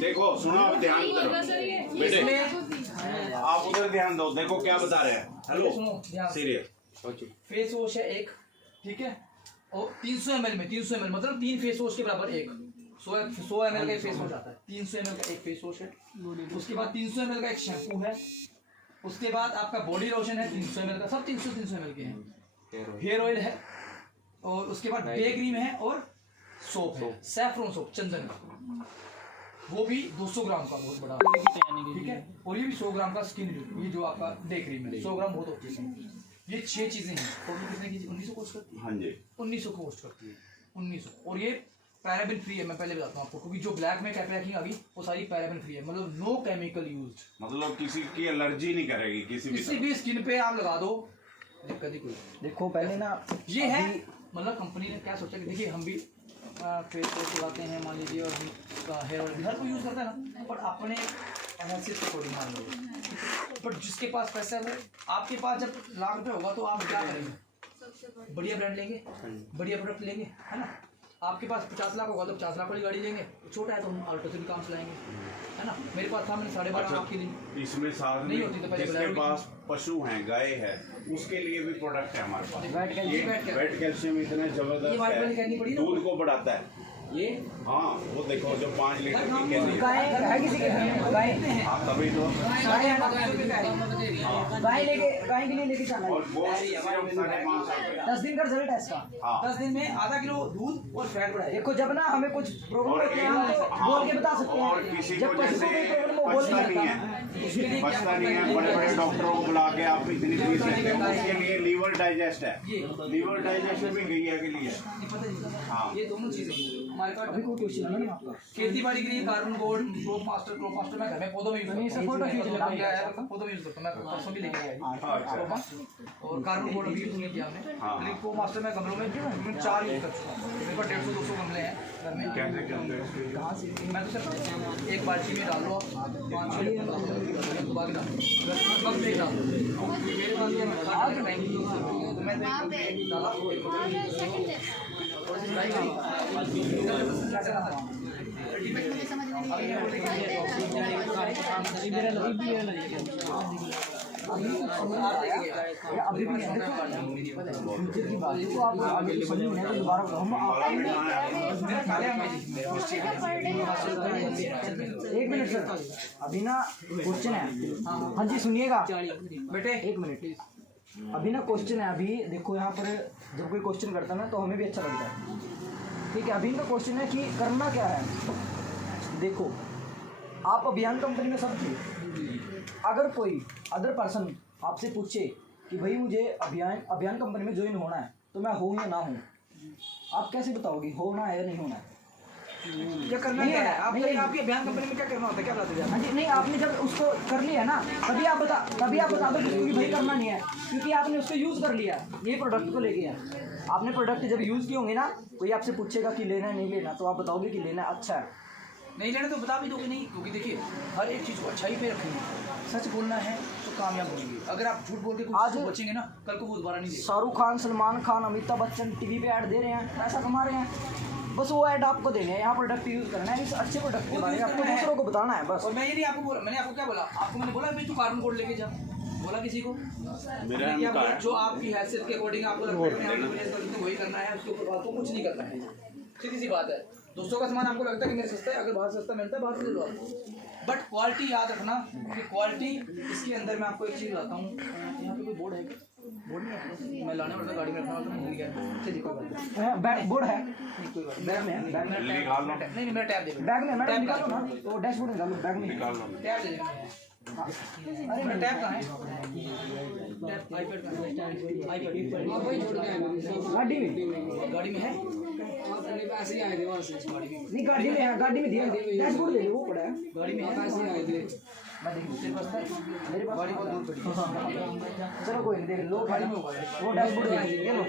देखो सुनो, आप ध्यान करो बेटे, आप उधर ध्यान दो। देखो क्या बता रहे हैं। हेलो सुनो ध्यान से। सीरियस। फेस वॉश है एक, ठीक है, और 300 ml में 300 ml मतलब 3 फेस वॉश के बराबर एक 100 ml का एक फेस वॉश आता है, 300 ml का एक फेस वॉश है। उसके बाद 300 ml का एक शैम्पू है। उसके बाद आपका बॉडी लोशन है 300 ml का, सब 300 ml के हैं। हेयर ऑयल है और उसके बाद डे क्रीम है और सोप है, सैफरन सोप, चंदन का, वो भी 200 ग्राम का, बहुत बड़ा, ठीक है। और ये भी 100 ग्राम का स्किन, ये जो आपका डे क्रीम है 100 ग्राम बहुत होती है। ये 6 चीजें हैं। टोटल कितने की? 1900 कॉस्ट करती है। हाँ जी, 1900 कॉस्ट करती है, 1900। और ये पैराबिन फ्री है, मैं पहले बताता हूँ आपको, क्योंकि जो ब्लैक में पैकिंग आ गई वो सारी पैराबिन फ्री है, मतलब नो केमिकल यूज, मतलब किसी की एलर्जी नहीं करेगी किसी भी स्किन पे आप लगा दो, दिक्कत ही कोई। देखो पहले ना ये है मतलब कंपनी ने क्या सोचा कि देखिए हम भी फेस वॉश लगाते हैं मान लीजिए, और हम हेयर ऑयल हर कोई यूज़ करता है ना, बट अपने एनालिसिस को थोड़ी मान लो। बट जिसके पास पैसा है वो, आपके पास जब लाख रुपये होगा तो आप क्या करेंगे? बढ़िया ब्रांड लेंगे, बढ़िया प्रोडक्ट लेंगे, है ना। आपके पास 50 लाख होगा तो 50 लाख वाली गाड़ी लेंगे, छोटा है तो हम ऑल्टो से भी काम चलाएंगे, है ना। मेरे पास था, मैंने 12.5 लाख की ली। इसमें साथ नहीं होती तो में पहले जिसके बुलाएंगे। पास पशु हैं, गाय है, उसके लिए भी प्रोडक्ट है हमारे पास। वेट ये वेट कैल्शियम इतना ये जबरदस्त वाइट वाली कहनी पड़ी है, ना। दूध को बढ़ाता है। ये हाँ वो देखो जो 5 लीटर की कैनी है। गाय है किसी के घर में? गाय हाँ, तभी तो। गाय है ना? गाय के लिए लेके जाना है। और वो सिर्फ 550 रुपये। 10 दिन का रिजल्ट है इसका। हाँ 10 दिन में आधा किलो दूध और फैट बढ़ाएगा। देखो जब ना हमें कुछ प्रॉब्लम और होती है हम तो हाँ, बोल के बता सकते और हैं। किसी जब को किसी को जैसे कोई प्रॉब्लम हो बोल बचता नहीं नहीं सकता। है, बचता नहीं है, बड़े बड़े डॉक्टरों को बुला के आप इतनी फीस लेते हो, उसके लिए लीवर डाइजेस्ट है। लीवर डाइजेस्ट भी गैया के लिए है। नहीं पता जी। हाँ ये दोनों चीजें हमारे पास। अभी कोई क्वेश्चन है ना आपका? खेती बाड़ी के लिए कार्बन गोल्ड, क्रोप मास्टर मैं घर में पौधों में यूज करता हूँ। फोटो खींच लेना। क्या है पौधों में यूज करता हूँ, मैं परसों भी लेके आया और कार्बन गोल्ड भी यूज नहीं किया हमने, लेकिन क्रोप मास्टर मैं गमलों में 4 यूज कर चुका हूँ। मेरे पास 150-200 गमले हैं घर में। कैसे करते हैं? कहाँ से? मैं तो सिर्फ एक बाल्टी में डाल लो, 5-6 बाकी डाल लो, कब से डाल लो। मेरे पास ये खाद का टाइम तो मैं डाला और ड्राई क्या करना था। अभी भी है फ्यूचर की बात है, तो आप आगे समझ में तो दोबारा हम एक मिनट सर, अभी ना क्वेश्चन है। हाँ जी सुनिएगा बेटे, एक मिनट। अभी ना क्वेश्चन है, अभी देखो यहाँ पर जब कोई क्वेश्चन करता है ना तो हमें भी अच्छा लगता है, ठीक है। अभी इनका क्वेश्चन है कि करना क्या है। देखो आप अभियान कंपनी में सब थे, अगर कोई अदर पर्सन आपसे पूछे कि भाई मुझे अभियान कंपनी में ज्वाइन होना है तो मैं हूँ या ना हूँ, आप कैसे बताओगे होना है या नहीं होना है? क्या करना क्या है? आपके अभियान कंपनी में क्या करना होता है, क्या बताते हैं? हाँ जी, नहीं आपने जब उसको कर लिया ना तभी आप बता दो कि भाई करना नहीं है, क्योंकि आपने उसको यूज़ कर लिया, ये प्रोडक्ट को लेके है। आपने प्रोडक्ट जब यूज़ किए होंगे ना, कोई आपसे पूछेगा कि लेना है नहीं लेना, तो आप बताओगे कि लेना अच्छा है। नहीं लेना तो बता भी दोगे नहीं, क्योंकि देखिए हर एक चीज़ को अच्छाई पे रखेंगे। सच बोलना है तो कामयाब होंगे, अगर आप झूठ बोल के कुछ आज बचेंगे ना, कल को वो दोबारा नहीं देगा। शाहरुख खान, सलमान खान, अमिताभ बच्चन टीवी पे ऐड दे रहे हैं, पैसा कमा रहे हैं, बस वो ऐड आपको देने हैं, यहाँ प्रोडक्ट यूज़ करना है, इस अच्छे प्रोडक्ट के बारे में आपको दूसरों को बताना है बस। और मैं ये नहीं आपको बोला, मैंने आपको क्या बोला, आपको मैंने बोला भाई तू कार्बन कोड लेके जा, बोला किसी को? मेरा क्या बोला? अहंकार। जो आपकी हैसियत के अकॉर्डिंग आपको लगता है वही करना है, उसके ऊपर आपको कुछ नहीं करना है। सीधी सी बात है। दोस्तों का सामान आपको लगता है कि मेरे सस्ता है, अगर बाहर सस्ता मिलता है बाहर से ले लो आप, बट क्वालिटी याद रखना कि क्वालिटी इसके अंदर मैं आपको एक चीज़ बताता हूँ। यहाँ पे कोई बोर्ड है क्या? बोर्ड नहीं है, मैं लाने वाला गाड़ी में रखना वाला भूल गया। चलिए कोई बात नहीं, बोर्ड है नहीं कोई बात बैग में है, बैग में निकाल लो, नहीं मेरा टैब दे दो, बैग में मैडम टैब निकालो ना, तो डैशबोर्ड निकालो बैग में। निकाल लो। टैब दे देना। अरे मेरा टैब कहाँ है? टैब आईपैड कहाँ है? आईपैड गाड़ी में है। ऐसे ही आए थे वहाँ से नहीं गाड़ी में है, गाड़ी में दिया डैशबोर्ड दे वो पड़ा है गाड़ी में है। ऐसे ही आए थे। मैं देखूँ तेरे पास था? मेरे पास गाड़ी बहुत दूर पड़ी है। चलो कोई नहीं, देख लो गाड़ी में होगा। वो डैशबोर्ड दे ये लो,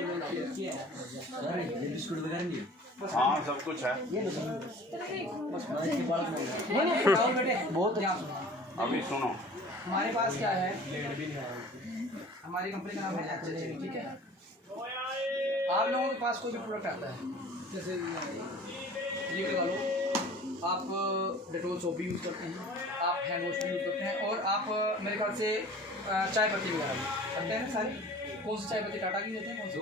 हाँ सब कुछ है। ये लो नहीं नहीं जाओ बेटे, बहुत ध्यान सुनो। अभी सुनो, हमारे पास क्या है, हमारी कंपनी का नाम है HHL, ठीक है। आप लोगों के पास कोई भी प्रोडक्ट आता है, जैसे ये लगा लो, आप डेटोल सोप भी यूज़ करते हैं, आप हैंड वॉश भी यूज़ करते हैं, और आप मेरे ख्याल से चाय पत्ती वगैरह भी करते हैं ना सारे। कौन सी चाय पत्ती टाटा की देते हैं? कौन सी?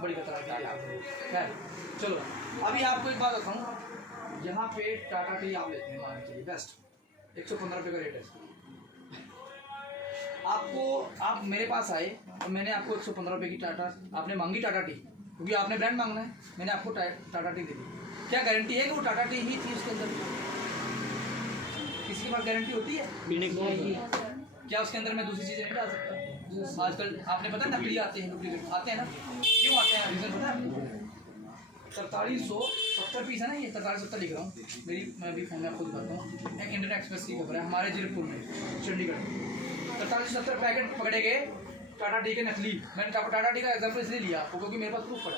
बड़ी खतरा है। चलो अभी आपको एक बात बताऊँ, यहाँ पे टाटा टी आप लेते हैं मान के चलिए बेस्ट 115 रुपये का रेट है। आपको आप मेरे पास आए और मैंने आपको 115 रुपये की टाटा, आपने मांगी टाटा टी क्योंकि आपने ब्रांड मांगना है, मैंने आपको टाटा टी दे दी। क्या गारंटी है कि वो टाटा टी ही थी उसके अंदर? किसी के पास गारंटी होती है? क्या उसके अंदर मैं दूसरी चीज़ें नहीं डाल सकता? आजकल आपने पता है नकली आते हैं, डुप्लीकेट आते हैं ना, क्यों आते हैं? रीज़न पता है आपको? 4370 पीस है ना, ये 4370 लिख रहा हूँ मेरी, मैं अभी फोन में आपको दिखाता हूँ। एक इंडियन एक्सप्रेस की खबर है हमारे जीरकपुर में, चंडीगढ़। 4370 पैकेट पकड़े गए टाटा टी के नकली। मैंने टाटा टी का एग्जाम्पल इसलिए लिया आपको क्योंकि मेरे पास प्रूफ पड़ा।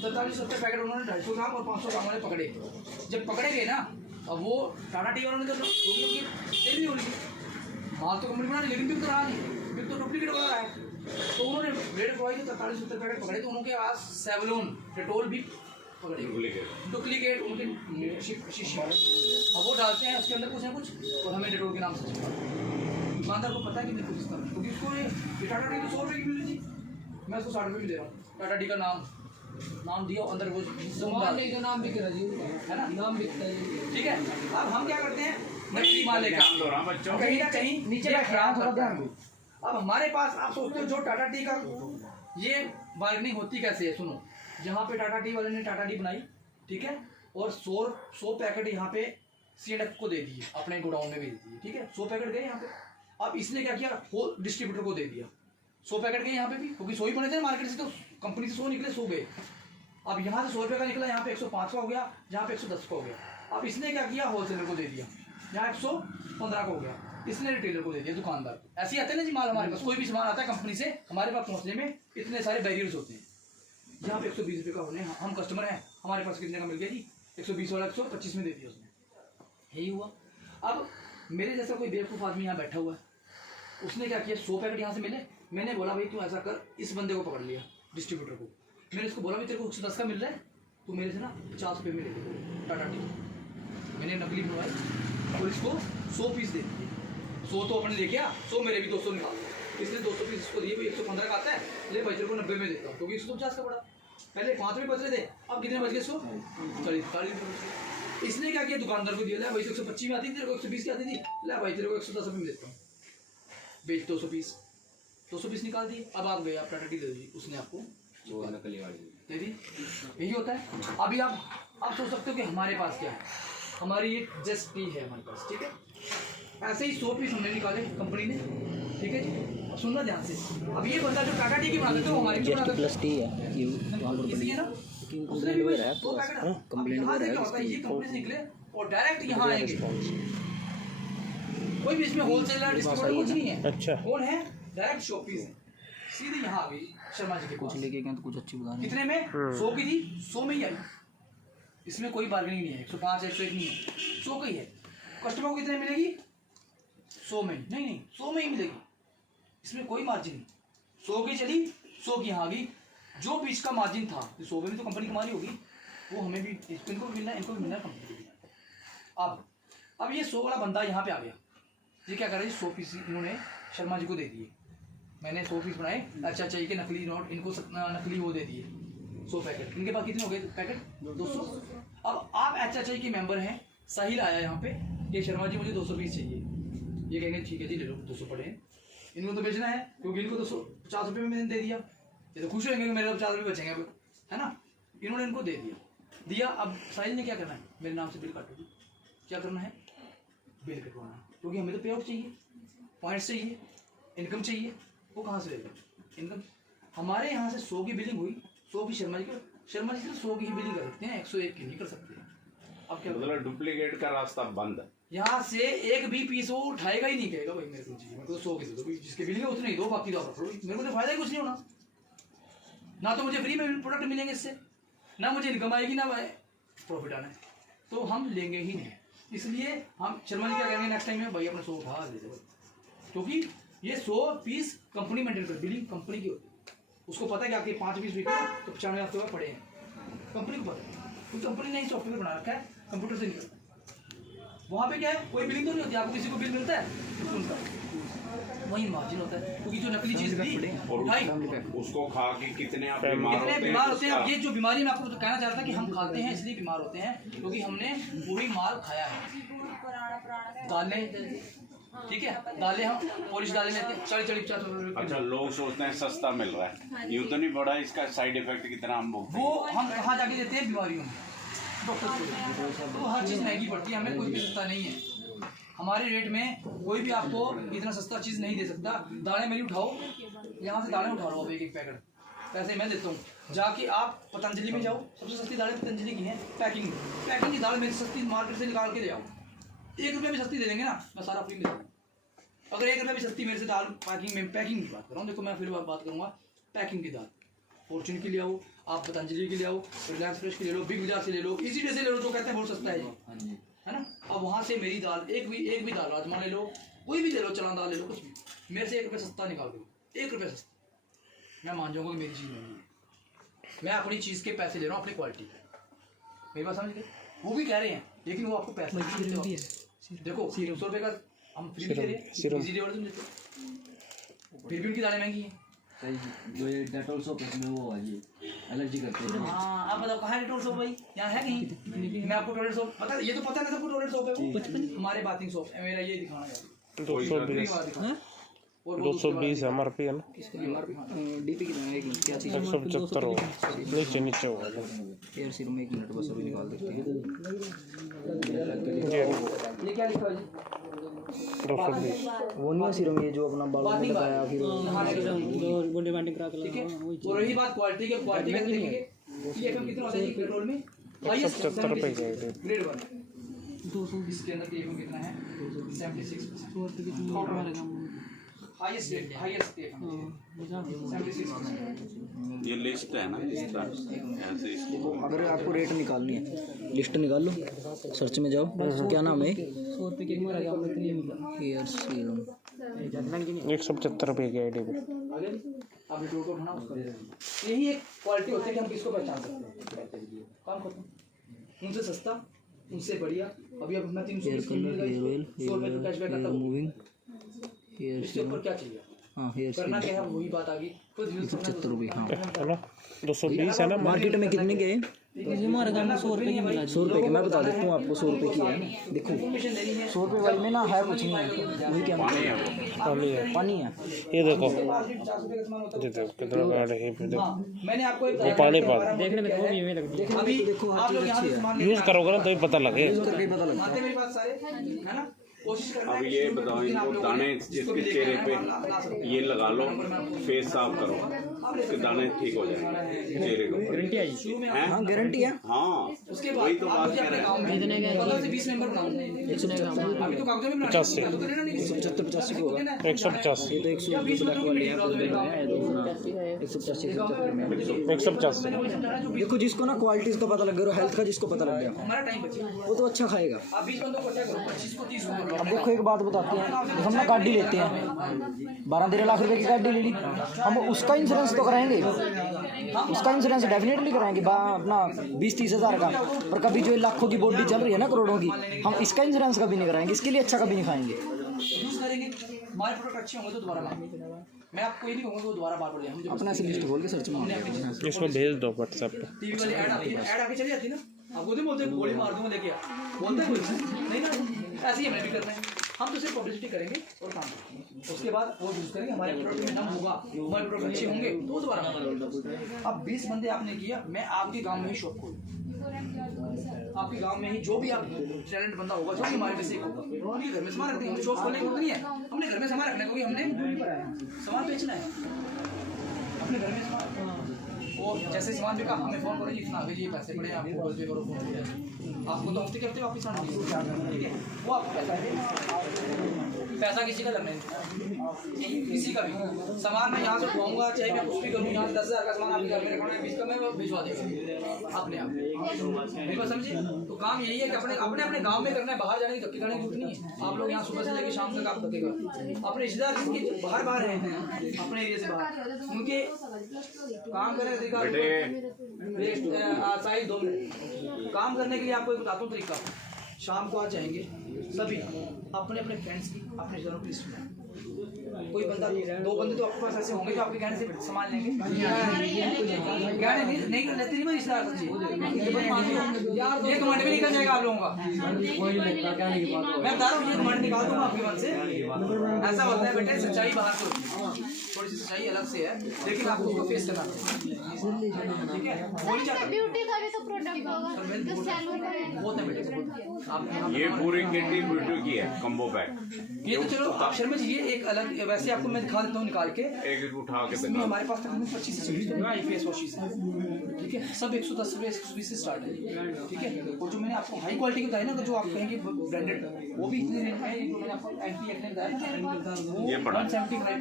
4370 पैकेट उन्होंने 250 ग्राम और 500 ग्राम वाले पकड़े। जब पकड़े गए ना, अब वो टाटा टी वालों ने तो सेल नहीं हो रही, माल तो कंपनी बना रही लेकिन बिल तो रहा नहीं, बिल तो डुप्लीकेट हो रहा है। तो उन्होंने रेट प्रोवाइड 4370 पैकेट पकड़े, तो उनके पास सेवलोन डेटोल भी पकड़े डुप्लीकेट उनके शीशी। अब वो डालते हैं उसके अंदर कुछ ना कुछ और हमें डेटोल के नाम से दुकानदार को पता है कि मेरे को इस तरह, क्योंकि उसको ये टाटा टी तो 100 रुपये की मिल रही थी, मैं उसको 60 रुपये में दे रहा हूँ। टाटा टी का नाम दिया, अंदर वो नहीं तो नाम बिक रहा जी, है ना, नाम बिकता है। ठीक है। अब हम क्या करते हैं, नकली माल लेकर कहीं ना कहीं नीचे ये बैठ खराब थोड़ा करता है। ध्यान दो। अब हमारे पास आप सोचते हो जो टाटा टी का ये बार्गेनिंग होती कैसे है? सुनो, यहाँ पे टाटा टी वाले ने टाटा टी बनाई, ठीक है, और 100 पैकेट यहाँ पे CNF को दे दिए, अपने गोडाउन में भी दे दिए, ठीक है। 100 पैकेट गए यहाँ पे। अब इसने क्या किया, होल डिस्ट्रीब्यूटर को दे दिया। 100 पैकेट गए यहाँ पे भी, क्योंकि 100 ही बने थे मार्केट से, तो कंपनी से 100 निकले, 100 गए। अब यहाँ से 100 रुपये का निकला, यहाँ पे 105 का हो गया, यहाँ पे 110 का हो गया। अब इसने क्या किया, होलसेलर को दे दिया, यहाँ 115 का हो गया, इसने रिटेलर को दे दिया, दुकानदार को। ऐसे ही आते हैं ना जी माल, हमारे पास कोई भी सामान आता है कंपनी से, हमारे पास पहुँचने में इतने सारे बैरियर्स होते हैं। यहाँ पे 120 रुपये का होने, हम कस्टमर हैं, हमारे पास कितने का मिल गया जी? 120 वाला 125 में दे दिया उसने, यही हुआ। अब मेरे जैसा कोई बेवकूफ़ आदमी यहाँ बैठा हुआ है, उसने क्या किया, 100 पैकेट यहाँ से मिले, मैंने बोला भाई तू ऐसा कर, इस बंदे को पकड़ लिया, डिस्ट्रीब्यूटर को। मैंने उसको बोला भाई तेरे को 110 का मिल रहा है, तू मेरे से ना 50 रुपये में ले ले टाटा टी। मैंने नकली बनवाई और इसको 100 पीस दे दिए। 100 तो अपने लेके आ, 100 मेरे भी 200 निकाल दो। इसलिए 200 पीस इसको दिए, भाई 115 का आता है, ले भाई तेरे को 90 में देता हूँ, क्योंकि 150 का पड़ा। पहले 5 रुपये बच रहे थे, अब कितने बच गए? 140। इसने क्या किया, दुकानदार को दिया, ले भाई 125 में आती थी, तेरे को 120 की आती थी, ले भाई तेरे को 110 रुपये में देता हूँ, बेच 200 पीस निकाल दिए। अब आप गए, आप टाटा टी दे दी, उसने आपको नकली वाली दे दी। यही होता है। अभी आप सोच सकते हो कि हमारे पास क्या है, हमारी एक जस्ट टी है हमारे पास, ठीक है। ऐसे ही 100 पीस हमने निकाले कंपनी ने, ठीक है जी। अब सुनना ध्यान से, अब ये बंदा जो टाटा टी की बना देते हो हमारी भी बना देते हो, इसलिए ना उसने भी 2 पैकेट यहाँ से क्या होता है, ये कंपनी से निकले और डायरेक्ट यहाँ आएंगे। कोई भी इसमें होलसेलर डिस्ट्रीब्यूटर कुछ नहीं है। अच्छा, कौन है? डायरेक्ट शॉपीज है, सीधे यहाँ आ गई शर्मा जी के पास। लेके गए तो कुछ अच्छी बता कितने में? 100 की थी, 100 में ही आई। इसमें कोई बार्गेनिंग नहीं है, 105 101 नहीं है, 100 का ही है। कस्टमर को कितने मिलेगी? 100 में नहीं 100 में ही मिलेगी, इसमें कोई मार्जिन नहीं। 100 की चली, 100 की यहाँ आ गई। जो बीच का मार्जिन था, 100 में भी तो कंपनी कमा रही होगी, वो हमें भी, इनको भी मिलना है, इनको भी मिलना है, कंपनी को भी। अब ये 100 वाला बंदा यहाँ पे आ गया, ये क्या कर रहा है, 100 पीस इन्होंने शर्मा जी को दे दिए। मैंने 100 पीस बनाए, अच्छा चाहिए कि नकली नोट, इनको नकली वो दे दिए 100 पैकेट। इनके पास कितने हो गए पैकेट? 200। अब आप HHI के मेंबर हैं, साहिल आया यहाँ पे, ये शर्मा जी मुझे 200 पीस चाहिए, ये कहेंगे ठीक है जी ले लो, 200 पड़े हैं, इनको तो बेचना है, क्योंकि इनको 250 रुपये में मैंने दे दिया, ये तो खुश होंगे कि मेरे 50 रुपये बचेंगे अब, है ना। इन्होंने इनको दे दिया। अब साहिल ने क्या करना है, मेरे नाम से बिल काटोगी, क्या करना है, बिल कटवाना है, क्योंकि हमें तो पे आउट चाहिए, पॉइंट्स चाहिए, इनकम चाहिए। वो कहाँ से लेगा इनकम? हमारे यहाँ से 100 की बिलिंग हुई, 100 की शर्मा जी से 100 की ही बिलिंग कर सकते हैं, 101 की नहीं कर सकते। अब क्या मतलब डुप्लीकेट का रास्ता बंद है। यहाँ से एक भी पीस वो उठाएगा ही नहीं, कहेगा भाई मेरे को चाहिए, मेरे को 100 की दे दो, जिसके बिलिंग है उतने ही दो, बाकी दो आप रखो, मेरे को तो फायदा ही कुछ नहीं होना। ना तो मुझे फ्री में प्रोडक्ट मिलेंगे इससे, ना मुझे इनकम आएगी, ना प्रॉफिट आना है, तो हम लेंगे ही नहीं। इसलिए हम शर्मा जी क्या कहेंगे नेक्स्ट टाइम में, भाई अपने 100 उठा ले दो, क्योंकि ये 100 पीस कंपनी मेंटेन कर, बिलिंग कंपनी की होती है, उसको पता है कि आपके 5 पीस बिके तो 95 आपके पास पड़े हैं, कंपनी को पता है, क्योंकि कंपनी ने ही सॉफ्टवेयर बना रखा है, कंप्यूटर से निकलता है। वहाँ पे क्या है, कोई बिलिंग तो नहीं होती, आपको किसी को बिल मिलता है तो उनका वही मार्जिन होता है, क्योंकि जो नकली चीज ली और उठाई, उसको खा के कितने आप बीमार कितने होते बीमार होते हैं। अब हैं। ये जो बीमारी मैं आपको तो कहना चाहता था कि हम खाते हैं इसलिए बीमार होते हैं, क्योंकि हमने पूरी माल खाया है। दालें, ठीक है, दालें हम पॉलिश दालें लेते हैं 40-50 रुपये। अच्छा, लोग सोचते हैं सस्ता मिल रहा है, यूँ तो नहीं बड़ा इसका साइड इफेक्ट कितना हम भुगते वो हैं। हम कहाँ जाके देते हैं बीमारियों में, डॉक्टर को। तो हर चीज़ महंगी पड़ती है, हमें कोई भी सस्ता नहीं है। हमारे रेट में कोई भी आपको इतना सस्ता चीज़ नहीं दे सकता। दालें मेरी उठाओ, यहाँ से दालें उठा लो आप, एक पैकेट पैसे मैं देता हूँ। जाके आप पतंजलि में जाओ, सबसे सस्ती दालें पतंजलि की हैं। पैकिंग की दाल मेरी सस्ती मार्केट से निकाल के ले आओ। 1 रुपये भी सस्ती दे देंगे ना, मैं सारा फ्री में दे दूँगा। अगर 1 रुपये भी सस्ती मेरे से दाल पैकिंग की बात कर रहा हूँ, देखो मैं फिर बात करूँगा पैकिंग की दाल। फॉर्चून की ले आओ, आप पतंजलि की ले आओ, रिलायंस फ्रेश की ले लो, बिग बाजार से ले लो, इजी डे से ले लो, जो कहते हैं बहुत सस्ता है ये, है ना। अब वहाँ से मेरी दाल एक भी दाल राजमा ले लो, कोई भी ले लो, चना दाल ले लो, कुछ भी मेरे से 1 रुपये सस्ता निकाल दो, 1 रुपये सस्ता, मैं मान जाऊँगा कि मेरी चीज़ नहीं है। मैं अपनी चीज़ के पैसे ले रहा हूँ, अपनी क्वालिटी के। मेरी बात समझ गए, वो भी कह रहे हैं, लेकिन वो आपको पैसे नहीं देते वापस। देखो 300 रुपये का हम फ्री दे रहे हैं, इजी डे वर्जन देते हैं, फिर भी उनकी दालें महंगी हैं। जो ये डेटॉल सोप है इसमें वो है जी एलर्जी करते हैं। हाँ, आप बताओ कहाँ है टोलेट सोप भाई? यहाँ है कहीं? मैं आपको टोलेट सोप पता, ये तो पता नहीं सबको टोलेट सोप है वो। हमारे बाथिंग सोप है, मेरा ये दिखाना यार। 220 MRP है ना, डीपी कितना है? 1 मिनट, क्या चीज़? 175 होगा, नीचे होगा। एयर सीरम 1 मिनट बस, अभी निकाल देते हैं। ये क्या लिखा है जी? 220 वो नहीं है सीरम, ये जो अपना बालों में लगाया फिर ठीक है। और रही बात क्वालिटी के, क्वालिटी में देखेंगे ये FM कितना होता है पेट्रोल में? 170 रुपये का है। ग्रेड 1 इसके अंदर के FM कितना है? 76%। Highest rate, highest FM 76%। ये लिस्ट है ना, इसका ऐसे इसको अगर आपको रेट निकालनी है, लिस्ट निकाल लो, सर्च में जाओ, क्या नाम है? 100 रुपये की एयर सीरम 175 रुपये की आईडी पे। आप रिटोर को उठाना उसका यही एक क्वालिटी होती है कि हम किसको पहचान सकते हैं। काम खत्म, उनसे सस्ता, उनसे बढ़िया। अभी अब मैं 300 हेयर कलर, हेयर ऑयल, 100 रुपये का कैशबैक आता है। मूविंग, हेयर इसके ऊपर क्या चाहिए? हाँ हेयर करना क्या है, वही बात आ गई। खुद यूज करना 175 रुपये। हाँ है ना, 220 है ना। मार्केट में कितने के? 100 रुपये की मिला। 100 रुपये की मैं बता देता हूँ आपको, 100 रुपये की है ना। देखो 100 रुपये वाली में ना है कुछ नहीं, वही क्या पानी है, पानी है। ये देखो, ये देखो कितना गाढ़ा है, ये देखो मैंने आपको एक वो पानी पा देखने में वो भी हमें लगती है। अभी देखो हर आप चीज़ लोग यहाँ अच्छी से है, सामान यूज़ करोगे ना तो ही पता लगे। करके पता लगता मानते मेरी बात सारे, है ना। कोशिश करना अब है ये कि बताओ जिस दिन आप इनको लोगों ने दाने जिसको जिसके भी चेहरे देखना है, आप ला सकते पे हैं। ये लगा लो, फेस साफ करो, इसके दाने ठीक हो जाएंगे चेहरे को। है। हैं? हाँ गारंटी है। हाँ, उसके वही बाद तो आप बात मुझे कर अपने रहे गाँव में 15 से 20 मेंबर बनाऊंगा। अभी तो कागजों में 85 तो देना नहीं, 75-85 को होगा। 150 ये तो 100 ब्लैक वाली है, 185 150 देखो जिसको ना क्वालिटीज का पता लग गया, हेल्थ का जिसको पता लग गया, हमारा टाइम बचे। वो तो अच्छा खाएगा। आप 20 बंदों को क्या करो, 25 को 30 को करो। अब देखो एक बात बताते हैं, हम ना गाड़ी लेते हैं 12-13 लाख रुपए की गाड़ी ले ली, हम उसका इंश्योरेंस तो कराएंगे, उसका इंश्योरेंस डेफिनेटली कराएंगे अपना 20-30 हज़ार का। पर कभी जो लाखों की बॉडी चल रही है ना, करोड़ों की, हम इसका इंश्योरेंस कभी नहीं कराएंगे, इसके लिए अच्छा कभी नहीं खाएंगे। यूज करेंगे, हमारे प्रोडक्ट अच्छे होंगे तो दोबारा मांगेंगे। मैं आपको ये नहीं कहूँगा कि वो दोबारा बार ले, हम जब अपना ऐसे लिस्ट खोल के सर्च में इसको भेज दो व्हाट्सएप पे। टीवी वाली ऐड आती है, ऐड आके चली जाती है ना, आप वो नहीं बोलते गोली मार दूंगा लेके आ, बोलते हैं कोई नहीं ना। ऐसे ही हमें भी करना है, हम तो सिर्फ पब्लिसिटी करेंगे और काम करेंगे, उसके बाद वो यूज़ करेंगे, हमारे प्रोडक्ट में नाम होगा, हमारे प्रोडक्ट अच्छे होंगे तो वो दोबारा मांगेंगे। अब 20 बंदे आपने किया, मैं आपके गाँव में ही शॉप खोलूँ, आपके गांव में ही जो भी आप टैलेंट बंदा होगा, जो भी हमारे में से एक होगा, उनके घर में सामान रखते हैं। हम शॉप खोलने की नहीं है, हमने घर में सामान रखना है, क्योंकि हमने सामान बेचना है अपने घर में सामान। और जैसे सामान बिका, हमें फ़ोन करो, इतना आगे ये पैसे पड़े, आप गूगल पे करो, फोन पे, आपको तो हफ्ते के हफ्ते वापस आना है, ठीक है। वो आपको पैसा किसी का लगना है, किसी का भी सामान मैं यहाँ से उठाऊंगा, चाहे मैं कुछ भी करूँ, यहाँ 10,000 का सामान आपके घर में रखना है, 20 का मैं भिजवा देगा अपने आप। मेरी बात समझिए, तो काम यही है कि अपने अपने अपने गांव में करना है, बाहर जाने की धक्के खाने की जरूरत नहीं है। आप लोग यहाँ सुबह से लेकर शाम तक आप धक्के करो, अपने रिश्तेदार जिनके बाहर हैं, अपने एरिया से बाहर, उनके काम करने का तरीका साइज 2 मिनट काम करने के लिए आपको एक बताता हूँ तरीका। शाम को आ जाएंगे सभी, अपने अपने फ्रेंड्स की, अपने रिश्तेदारों की लिस्ट बनाएं, कोई बंदा, 2 बंदे तो आपके पास ऐसे होंगे जो आपके कहने से सामान लेंगे। कहने नहीं लेते नहीं मैं रिश्तेदार से, ये कमांड भी निकल जाएगा आप लोगों का। मैं बता रहा हूँ ये कमांड निकाल दूंगा आपके मन से। ऐसा होता है बेटे, सच्चाई बाहर से होती है, थोड़ी सी सच्चाई अलग से है, लेकिन आपको उसको फेस करना है, ठीक है। ब्यूटी का भी तो प्रोडक्ट होगा जो सैलून का है। बहुत है बेटे, आप ये पूरी किटी ब्यूटी की है कम्बो पैक। ये तो चलो आप शर्मा जी, ये एक अलग, वैसे आपको मैं दिखा देता हूँ निकाल के। एक उठा के इसमें हमारे पास तकरीबन 25 से 26 फेस वॉशेस हैं, ठीक है। सब 110 रुपये 120 से स्टार्ट है, ठीक है। और जो मैंने आपको हाई क्वालिटी के बताया ना, जो आप कहेंगे ब्रांडेड, वो भी इतने रेंज में है। जो मैंने आपको एंटी एक्ने बताया ना, वो ये बड़ा 175 का है,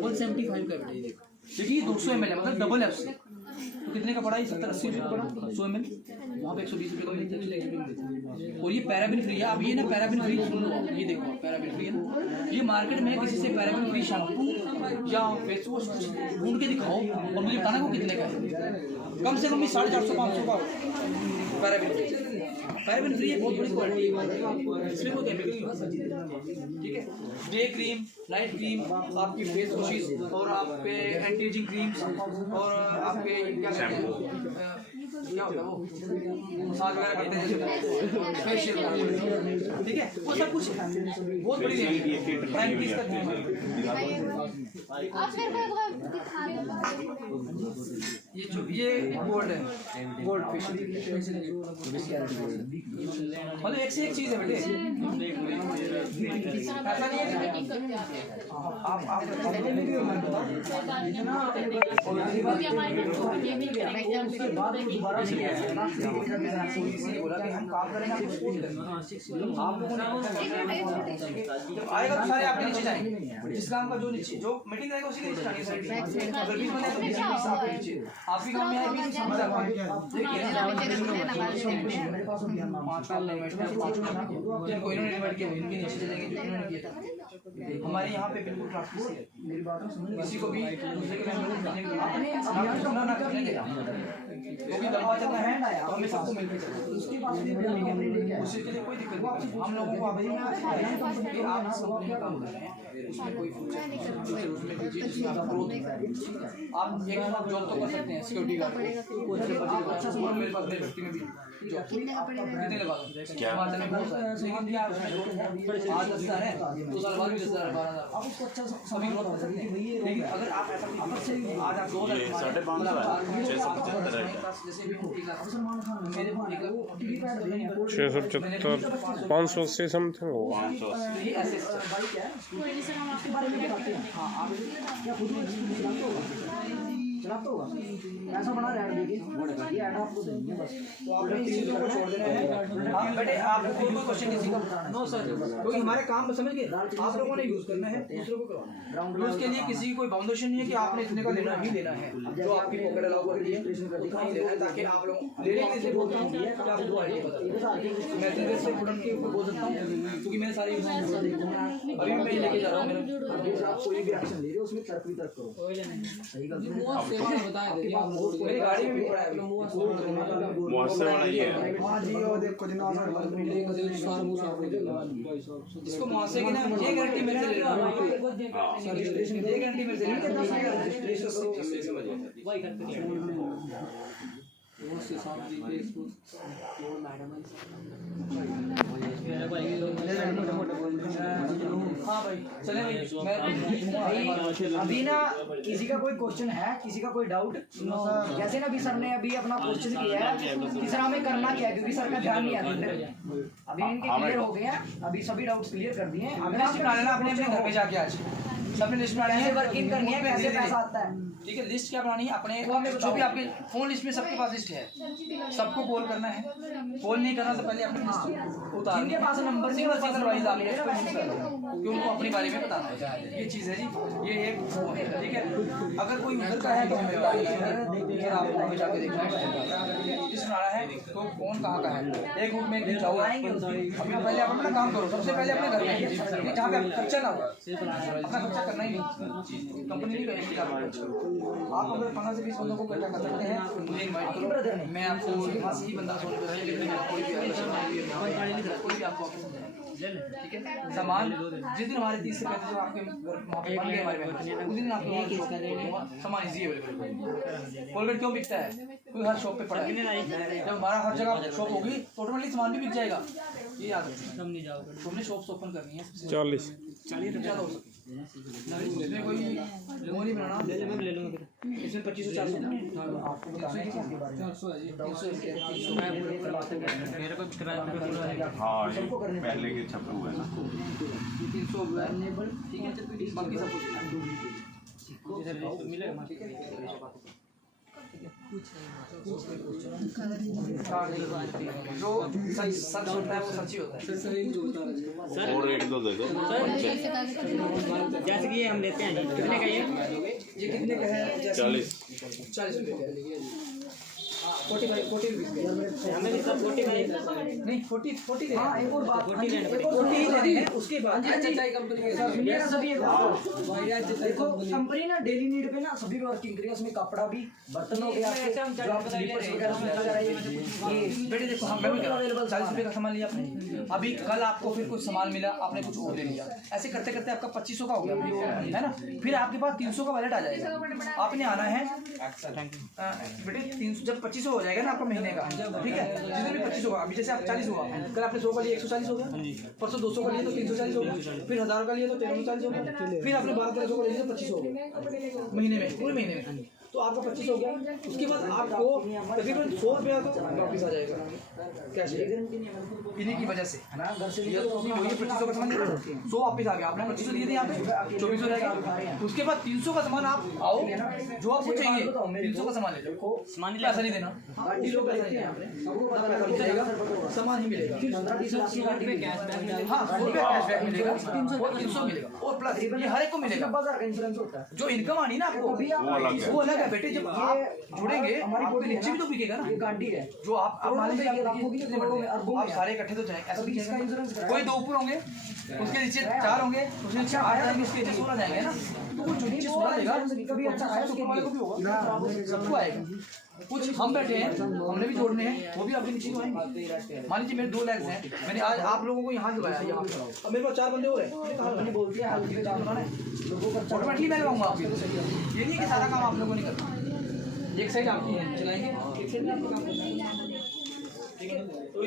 175 का है। देखिए 200 ml है, मतलब डबल है उससे। तो कितने का पड़ा? ये 70-80 रुपये का पड़ा 100 ml, वहाँ पे 120 रुपये का मिलता है। और ये पैराबिन फ्री है। अब ये ना पैराबिन फ्री सुन लो, ये देखो पैराबिन फ्री है ना, ये मार्केट में किसी से पैराबिन फ्री शैम्पू या फेस वॉश ढूंढ के दिखाओ और मुझे बताना वो कितने का है। कम से कम 450-500 का पैराबिन फ्री है, बहुत बड़ी क्वालिटी है, इसमें कोई केमिकल नहीं होता, ठीक है। डे क्रीम, नाइट क्रीम, आपकी फेस वॉशेस और आपके एंटी एजिंग क्रीम्स और आपके क्या होता है वो मसाज वगैरह करते हैं जैसे फेशियल, ठीक है, वो सब कुछ बहुत बड़ी रेंज है। फ्रैंकीज का क्रीम आप मेरे को एक बार दिखा दो। ये गोल्ड है, गोल्ड फेशियल, मतलब एक से एक चीज है बेटे। ऐसा नहीं है बोला कि हम काम करेंगे, आप लोगों ने आएगा तो सारे आपके नीचे जाएंगे। जिस काम का जो नीचे जो मीटिंग रहेगा उसी के नीचे जाएंगे। अगर 20 बंदे तो 20 आपके नीचे, आपके काम में आए 20 समझ आ पाएंगे। जिनको इन्होंने इन्वाइट किया इनके नीचे चलेंगे, जो इन्होंने किया था। हमारे यहाँ पे बिल्कुल ट्रांसपेरेंसी है, किसी को भी दूसरे के मेंबर सुनना ना करने देगा, क्योंकि दबाव चलना है तो हमें सबको मिलकर चलना है। उसके के लिए कोई दिक्कत नहीं। हम लोगों को आप सब काम कर रहे हैं, उसमें कोई उसमें कीजिए जिसमें आपका ग्रोथ है। आप एक जॉब तो कर सकते हैं सिक्योरिटी गार्ड, मेरे पास मेरे व्यक्ति में भी कितने लगा दो क्या बात है, बहुत सारे, लेकिन क्या उसमें 5-10 है, 2 साल बाद भी 10,000 12,000 आप उसको अच्छा सभी ग्रोथ कर सकते हैं। लेकिन अगर आप ऐसा आज आप 2,000 जैसे भी 675 580 समथिंग होगा। ऐसे चलाता होगा ऐसा बना ऐड देखिए, ये ऐड आपको देंगे बस, तो आप इन चीज़ों को छोड़ देना है। हाँ बेटे, आपको कोई क्वेश्चन किसी का बताना है? नो सर, क्योंकि हमारे काम को समझ गए, आप लोगों ने यूज़ करना है, दूसरों को करवाना है। यूज़ के लिए किसी की कोई बाउंडेशन नहीं है कि आपने इतने का लेना ही लेना है, जो आपकी पॉकेट अलाउ कर दिए दिखाई देना है, ताकि आप लोग लेने के लिए बोलता हूँ कि आपको आइडिया बता। मैं दिल से प्रोडक्ट के ऊपर बोल सकता हूँ क्योंकि मेरे सारे अभी मैं लेके जा रहा हूँ। मेरा आप कोई भी एक्शन ले रहे हो उसमें तर्क वितर्क करो, सही गलत मेरी गाड़ी में भी पड़ा है, मुआवजा वाला ये है। इसको मुआवजे की ना ये गारंटी मेरे से ले रहा हूँ, ये गारंटी मेरे से ले रहा हाँ भाई चले भाई। अभी ना किसी का कोई क्वेश्चन है, किसी का कोई डाउट? जैसे ना अभी सर ने अभी अपना क्वेश्चन किया है कि सर हमें करना क्या है, क्योंकि सर का ध्यान नहीं आता अभी इनके क्लियर हो गए हैं, अभी सभी डाउट्स क्लियर कर दिए हैं। आपने लिस्ट बना लेना अपने अपने घर पे जाके, आज सबने लिस्ट बनानी है, वर्किंग करनी है, कैसे पैसा आता है, ठीक है। लिस्ट क्या बनानी है अपने, जो भी आपके फोन लिस्ट में सबके पास लिस्ट है, सबको कॉल करना है। कॉल नहीं करना तो पहले अपनी लिस्ट उतारनी है, पास नंबर सिंगल वाइज आपने कि उनको अपने बारे में बताना है। ये चीज़ है जी, ये एक ठीक है। अगर कोई उधर का है तो हमें बताइए, फिर आपको वहाँ जाके देखना है लिस्ट बनाना है तो कौन कहाँ का है। एक ग्रुप में जाओ, अभी पहले आप अपना काम करो, सबसे पहले अपने घर में जहाँ पे खर्चा ना हो, अपना खर्चा इकट्ठा करना ही नहीं, कंपनी नहीं करेगी आप अगर 15 से 20 बंदों को इकट्ठा कर सकते हैं, मुझे इनवाइट करो, मैं आपको यहाँ से ही बंदा सोने पर कोई भी आपको ठीक है। सामान जिस दिन हमारे 30 से 35 जो आपके वहाँ पे बन गए हमारे मेंबर, उस दिन आपको सामान इजी अवेलेबल। कोलगेट क्यों बिकता है? कोई हर शॉप पे पड़ा है, जब हमारा हर जगह शॉप होगी तो ऑटोमेटिकली सामान भी बिक जाएगा। ये याद रखना, तुमने शॉप्स ओपन करनी है 40 ज़्यादा हो सके, इसमें कोई वो नहीं बनाना, इसमें 2500 400 आपको बताना है। हाँ ये पहले के छपे हुए हैं ना। 300 ठीक है, बाकी सब कुछ मिलेगा ठीक है। जो सच होता है वो सच ही होता है। और एक दो दे दो। जैसे कि ये हम लेते हैं, कितने का ये कितने का है? 40 रुपये का। 45 रुपीज़ हमें भी सब 40 नहीं 40 हाँ एक और बात 40 ही लेनी है। उसके बाद देखो कंपनी ना डेली नीड पे ना सभी वर्किंग करिए, उसमें कपड़ा भी, बर्तन हो गया, जो आप स्लीपर्स वगैरह उसमें लगा रहे हैं। ये बेटे देखो हम अवेलेबल 40 रुपये का सामान लिया आपने, अभी कल आपको फिर कुछ सामान मिला, आपने कुछ और ले लिया, ऐसे करते करते आपका 2500 का हो गया है ना। फिर आपके पास 300 का वैलेट आ जाएगा, आपने आना है बेटे 300 जब 2500 हो जाएगा ना आपका महीने का, ठीक है, जितने भी 2500 होगा, अभी जैसे आप 40 होगा, कल आपने 100 का लिया 140 हो गया, परसों 200 का लिया तो 340 हो गया, फिर 1000 का लिया तो 1340 हो गया, फिर आपने 1200 का लिया तो 2500 हो गया महीने में, पूरे महीने में, तो आपका 25 हो गया। उसके बाद आपको तकरीबन 100 रुपया तो वापस आ जाएगा कैश इन्हीं की वजह से, है ना। घर से लिया तो वही 2500 का सामान 100 वापस आ गया, आपने 2500 दिए थे यहाँ पे 2400 रहेगा। उसके बाद 300 का सामान आप आओ, जो आपको चाहिए 300 का सामान ले लो, पैसा नहीं देना, सामान ही मिलेगा। हाँ 100 रुपया कैशबैक मिलेगा और 300 मिलेगा, और प्लस ये हर एक को मिलेगा। जो इनकम आनी ना आपको वो अलग है बेटे, जब आप जुड़ेंगे आपके नीचे भी तो बिकेगा ना, ये गांडी है जो आप मान लीजिए आप सारे इकट्ठे तो जाएंगे, ऐसा इसका इंश्योरेंस कोई 2 ऊपर होंगे, उसके नीचे 4 होंगे, उसके नीचे 8 जाएंगे, उसके नीचे 16 जाएंगे ना, तो वो जो नीचे 16 देगा कभी अच्छा आया उसके वाले को भी होगा, सबको आएगा। कुछ हम बैठे हैं, हमने भी जोड़ने हैं, वो भी आपके नीचे आएंगे। मान लीजिए मेरे 2 लेग्स हैं, मैंने आज आप लोगों को यहाँ जुड़ाया, यहाँ अब मेरे पास 4 बंदे हो रहे हैं, मैंने बोल दिया ऑटोमेटिकली मैं लगाऊंगा आपके, ये नहीं कि सारा काम आप लोगों ने करना, एक साइड आपकी है चलाएंगे, एक साइड आपको काम करना है, ठीक है। तो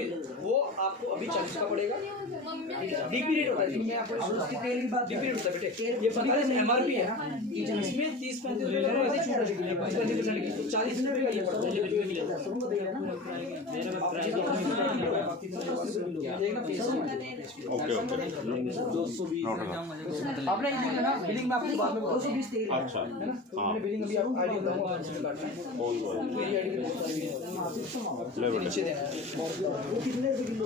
वो आपको अभी 40 का पड़ेगा, डीपी रेट होता है, मैं आपको उसकी तेल की बात, डीपी रेट होता है बेटे, ये 15 MRP है ना, इसमें 30-35 रुपये ऐसे छूट है 20% की, 40 रुपये का ये पड़ता है। आपने ये देखना ना, बिलिंग में आपको बाद में 220 तेल है ना, तो मैंने बिलिंग अभी आप आईडी बताऊंगा इसमें काटना है, नीचे देना है। वो कितने किलो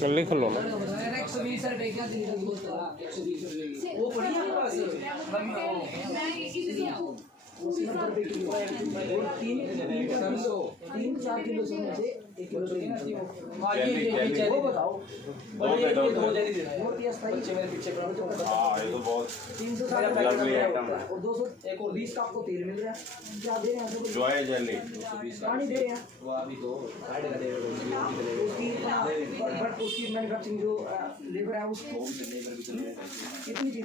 कल लिख लो ना। 120 रुपए क्या वो पड़ी है आपके पास, वो 70 किलो और 3-4 किलो से 1 किलो हाँ ये वो बताओ, ये 2 जल्दी दे रहा है, वो बच्चे मेरे पीछे हाँ ये तो बहुत 360 लवली आइटम है। और 220 का आपको तेल मिल रहा है, क्या दे रहे हैं जॉय जेली पानी दे रहे हैं, वो अभी तो उसकी मैन्युफैक्चरिंग जो लेबर है उसको कितनी